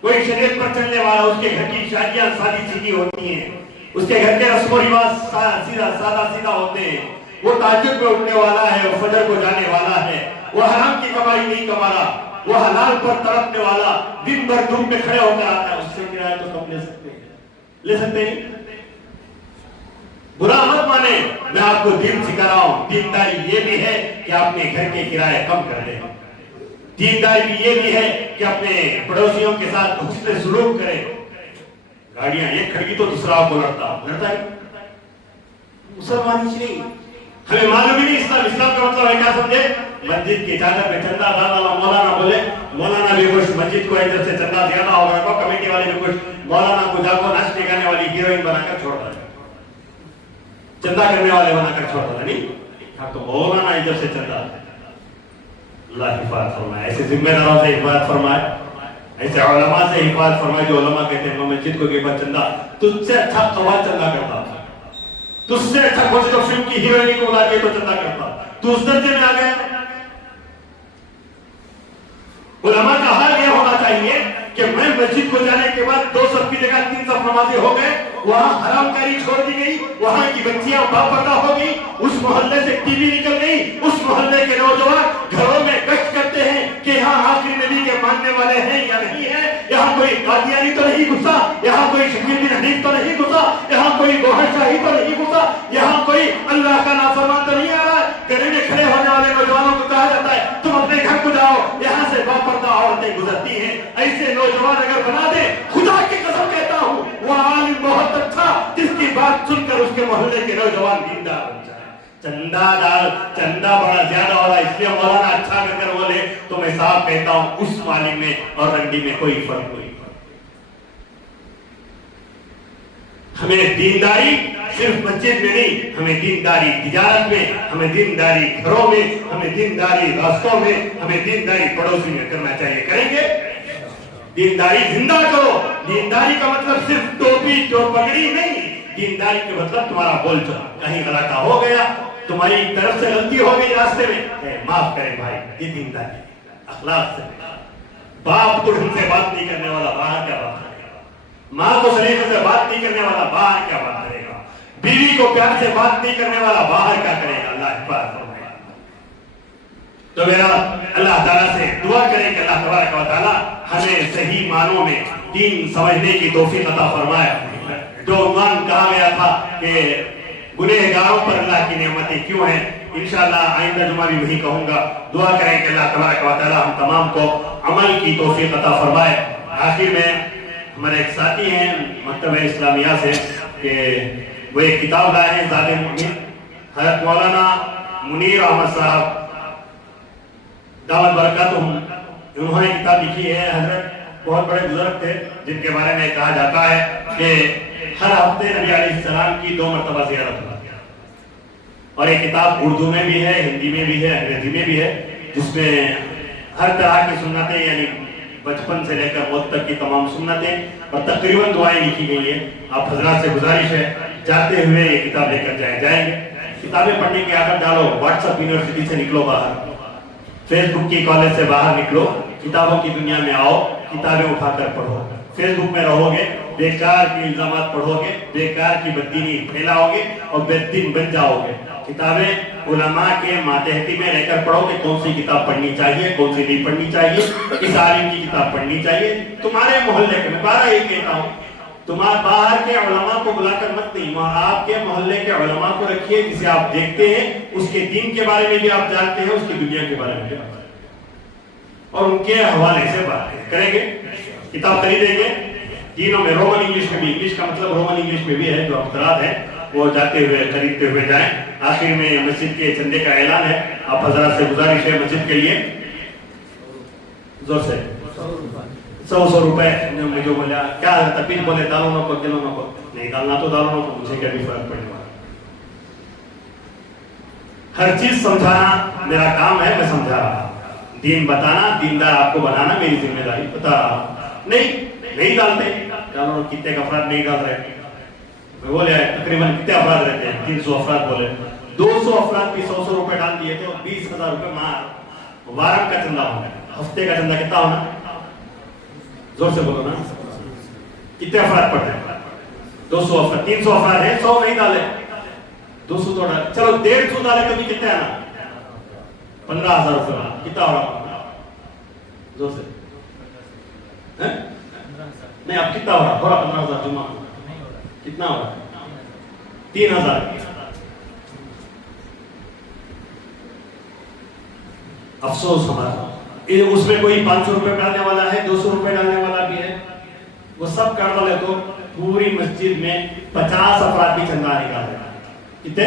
کوئی شریعت پر چلنے والا, اس کے گھر کی شادیاں سادی سیدھی ہوتی ہیں, اس کے گھر کے رسم و رواج سادہ سیدھا ہوتے ہیں, وہ تہجد میں اٹھنے والا ہے, وہ فجر کو جانے والا ہے, وہ حرام کی کمائی نہیں کما رہا, وہ حلال پر تڑپنے والا, دن بھر دھوپ میں کھڑے ہو کر آتا ہے, اس سے کرایہ تو کم لے سکتے ہیں, لے سکتے ہیں. برا مت مانے, میں آپ کو دین سکھا رہا ہوں. دینداری یہ بھی ہے کہ اپنے گھر کے کرایہ کم کر دیں. دینداری بھی یہ بھی ہے کہ اپنے پڑوسیوں کے ساتھ حسن سلوک کریں. گاڑیاں ایک کھڑکی تو دوسرا کو لڑتا ہے. مسلمان ہی نہیں, ہمیں معلوم ہی نہیں اسلام کا مطلب ہے کیا سمجھے. مسجد کی چادر پہ چندہ ڈالنا, مولانا بولے, مولانا بھی خوش, مسجد کو ادھر سے چندہ زیادہ ہوگا, کمیٹی والے بھی خوش, مولانا کو جاگو ناچنے گانے والی ہیروئن بنا کر چھوڑتا ہے, چندہ کرنے والے بنا کر چھوڑتا ہے. نہیں, ہاں تو مولانا ادھر سے چندہ. اللہ حفاظت فرمائے, ایسے ذمہ داروں سے حفاظت فرمائے, ایسے علماء سے حفاظت فرمائے جو علماء کہتے ہیں مسجد کو کے بعد چندہ, تجھ سے اچھا قوال چندہ کرتا, تجھ سے اچھا کوئی تو فلم کی ہیروئن کو بلا کے تو چندہ کرتا. تو اس درجے میں آ گیا. علماء کا حال یہ ہونا چاہیے کہ میں مسجد کو جانے کے بعد 2 صف کی جگہ 3 صف نمازی ہو گئے, وہاں حرام کاری چھوڑ دی گئی, وہاں کی بچیاں باپردہ ہو گئی, اس محلے سے ٹی وی نکل گئی, اس محلے کے نوجوان گھروں میں گشت کرتے ہیں کہ یہاں آخری نبی کے ماننے والے ہیں یا نہیں ہیں, یہاں کوئی قادیانی تو نہیں گھسا, یہاں کوئی شبیر بن حنیف تو نہیں گھسا, یہاں کوئی گوہر شاہی تو نہیں گھسا, یہاں کوئی اللہ کا نافرمان تو نہیں آ رہا. گھر میں کھڑے ہونے والے نوجوانوں کو کہا جاتا ہے تم اپنے گھر کو جاؤ, یہاں سے باپردہ عورتیں گزرتی ہیں. ایسے نوجوان اگر بنا دے, خدا کی قسم کہتا ہوں وہ عالم بہت اچھا جس کی بات سن کر اس کے محلے کے نوجوان دیندار بن جائے. چندہ ڈال, چندہ بڑا زیادہ ہو رہا اس لیے مولانا اچھا کر کر بولے, تو میں صاحب کہتا ہوں اس معلم میں اور رنڈی میں کوئی فرق نہیں. ہمیں دینداری صرف مسجد میں نہیں, ہمیں دینداری تجارت میں, ہمیں دینداری گھروں میں, ہمیں دینداری راستوں میں, ہمیں دینداری پڑوسی میں کرنا چاہیے. کریں گے دینداری زندہ کرو. دینداری کا مطلب صرف ٹوپی جو پگڑی نہیں, دینداری کا مطلب تمہارا بول چال. کہیں غلطہ ہو گیا, تمہاری طرف سے غلطی ہو گئی راستے میں, معاف کریں بھائی, یہ دینداری. اخلاق سے, باپ کو ڈھنگ سے بات نہیں کرنے والا باہر کیا بات کرے گا, ماں کو سلیقے سے بات نہیں کرنے والا باہر کیا بات کرے گا, بیوی کو پیار سے بات نہیں کرنے والا باہر کیا کرے گا. اللہ حفاظت فرمائے. تو میرا اللہ تعالیٰ سے دعا کریں کہ اللہ تبارک و تعالیٰ ہمیں صحیح معنوں میں دین سمجھنے کی توفیق عطا فرمائے. جو عنوان کہا گیا تھا کہ گنہگاروں پر اللہ کی نعمتیں کیوں ہیں, انشاءاللہ آئندہ جمعہ بھی وہی کہوں گا. دعا کریں کہ اللہ تبارک و تعالی ہم تمام کو عمل کی توفیق عطا فرمائے. آخر میں ہمارے ایک ساتھی ہیں مکتبہ اسلامیہ سے کہ وہ ایک کتاب لائے ہیں زاد مؤمن. حضرت مولانا منیر احمد صاحب دعوت برکاتہم انہوں نے کتاب لکھی ہے. حضرت بہت بڑے بزرگ تھے جن کے بارے میں کہا جاتا ہے کہ ہر ہفتے نبی علیہ السلام کی 2 مرتبہ زیارت ہوتی ہے. اور یہ کتاب اردو میں بھی ہے, ہندی میں بھی ہے, انگریزی میں بھی ہے, جس میں ہر طرح کی سنتیں یعنی بچپن سے لے کر موت تک کی تمام سنتیں اور تقریباً دعائیں لکھی گئی ہیں. آپ حضرات سے گزارش ہے جاتے ہوئے یہ کتاب لے کر جائیں گے. کتابیں پڑھنے کی عادت ڈالو. واٹس ایپ یونیورسٹی سے نکلو باہر, فیس بک کی کالج سے باہر نکلو, کتابوں کی دنیا میں آؤ, کتابیں اٹھا کر پڑھو. فیس بک میں رہو گے بیکار کی الزامات پڑھو گے, بیکار کی بددینی پھیلاؤ گے اور بددین بن جاؤ گے. کتابیں علماء کے ماتحتی میں رہ کر پڑھو کہ کون سی کتاب پڑھنی چاہیے, کون سی نہیں پڑھنی چاہیے, کس عالم کی کتاب پڑھنی چاہیے. تمہارے محلے کے, میں بارہ یہ کہتا ہوں, تمہارے باہر کے علماء کو بلا کر مت نہیں, وہاں آپ کے محلے کے علماء کو رکھیے جسے آپ دیکھتے ہیں, اس کے دین کے بارے میں بھی آپ جانتے ہیں, اس کی دنیا کے بارے میں بھی آپ, اور ان کے حوالے سے بات کریں گے. کتاب خریدیں گے تینوں میں, رومن انگلش میں بھی, انگلش کا مطلب رومن انگلش میں بھی ہے, جو افطرات ہیں وہ جاتے ہوئے خریدتے ہوئے جائیں. آخر میں مسجد کے چندے کا اعلان ہے. آپ حضرات سے گزارش ہے مسجد کے لیے زور سے 100 روپے جو بولا کیا تبیل بولے ڈالو کو دلوں کو نہیں ڈالنا تو ڈالو کو, مجھے کیا بھی فرق پڑنے والا. ہر چیز سمجھانا میرا کام ہے, میں سمجھا رہا. دین بتانا, دیندار آپ کو بنانا میری ذمہ داری, بتا رہا. نہیں ڈالتے ڈالو. کتنے افراد نہیں ڈال رہے بولے تقریباً کتنے افراد رہتے ہیں, 300 افراد بولے, 200 افراد بھی 100 روپے ڈال دیے تو 20,000 روپے مار. وارم کا چندہ ہونا, ہفتے کا چندہ کتنا ہونا, زور سے بولو نا, کتنے افراد پڑھتے ہیں, 200 افراد, 300 افراد ہے, 100 نہیں ڈالے, 200 تو ڈالے, چلو 150 ڈالے کبھی کتنے آنا, 15,000 روپے. کتنا ہو رہا زور سے نہیں, اب کتنا ہو رہا 15,000 جمعہ کتنا ہو رہا 3,000. افسوس ہمارا, اس میں کوئی 500 روپے ڈالنے والا ہے, 200 روپے ڈالنے والا بھی ہے, وہ سب کر والے تو پوری مسجد میں 50 افراد بھی چندہ نکال رہے ہیں. کتنے,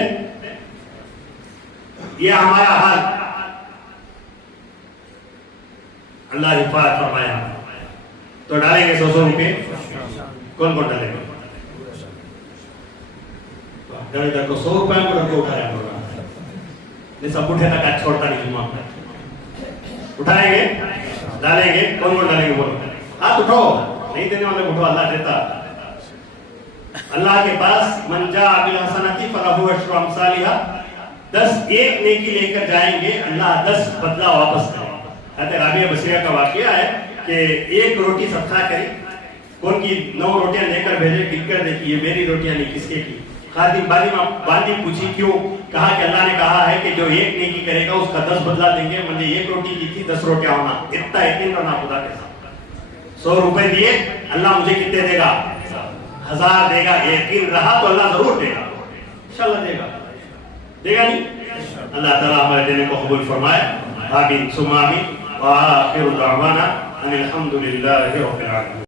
یہ ہمارا حال. اللہ حفاظت فرمائے. تو ڈالیں گے 100 روپے, کون کون ڈالیں گے, کو 100 روپے کو رکھو اٹھا رہے ہیں, سب اٹھے تک چھوڑتا نہیں جمعہ اٹھائیں گے, ڈالیں گے, کون کون ڈالیں گے بولو, ہاتھ اٹھاؤ. نہیں دینے والے اٹھو, اللہ دیتا. اللہ کے پاس من جاء بالحسنۃ فلہ عشر امثالھا, 10 ایک نیکی لے کر جائیں گے, اللہ 10 بدلہ واپس کرے. حضرت رابعہ بصریہ کا واقعہ ہے کہ ایک روٹی صدقہ کری, کون کی 9 روٹیاں لے کر بھیجے, گن کر دیکھی یہ میری روٹیاں نہیں, کس کے کی. خادم باندھی پوچھی کیوں, کہا کہ اللہ نے کہا ہے کہ جو ایک نیکی کرے گا اس کا 10 بدلہ دیں گے. مجھے ایک روٹی دی تھی, 10 روٹیاں ہونا, اتنا یقین رہنا خدا کے ساتھ. 100 روپے دیے, اللہ مجھے کتنے دے گا, 1000 دے گا. یقین رہا تو اللہ ضرور دے گا, انشاءاللہ دے گا, دے گا نہیں. اللہ تعالیٰ ہمارے دینے کو قبول فرمائے. آمین ثم آمین. وآخر دعوانا ان الحمد للہ رب العالمین.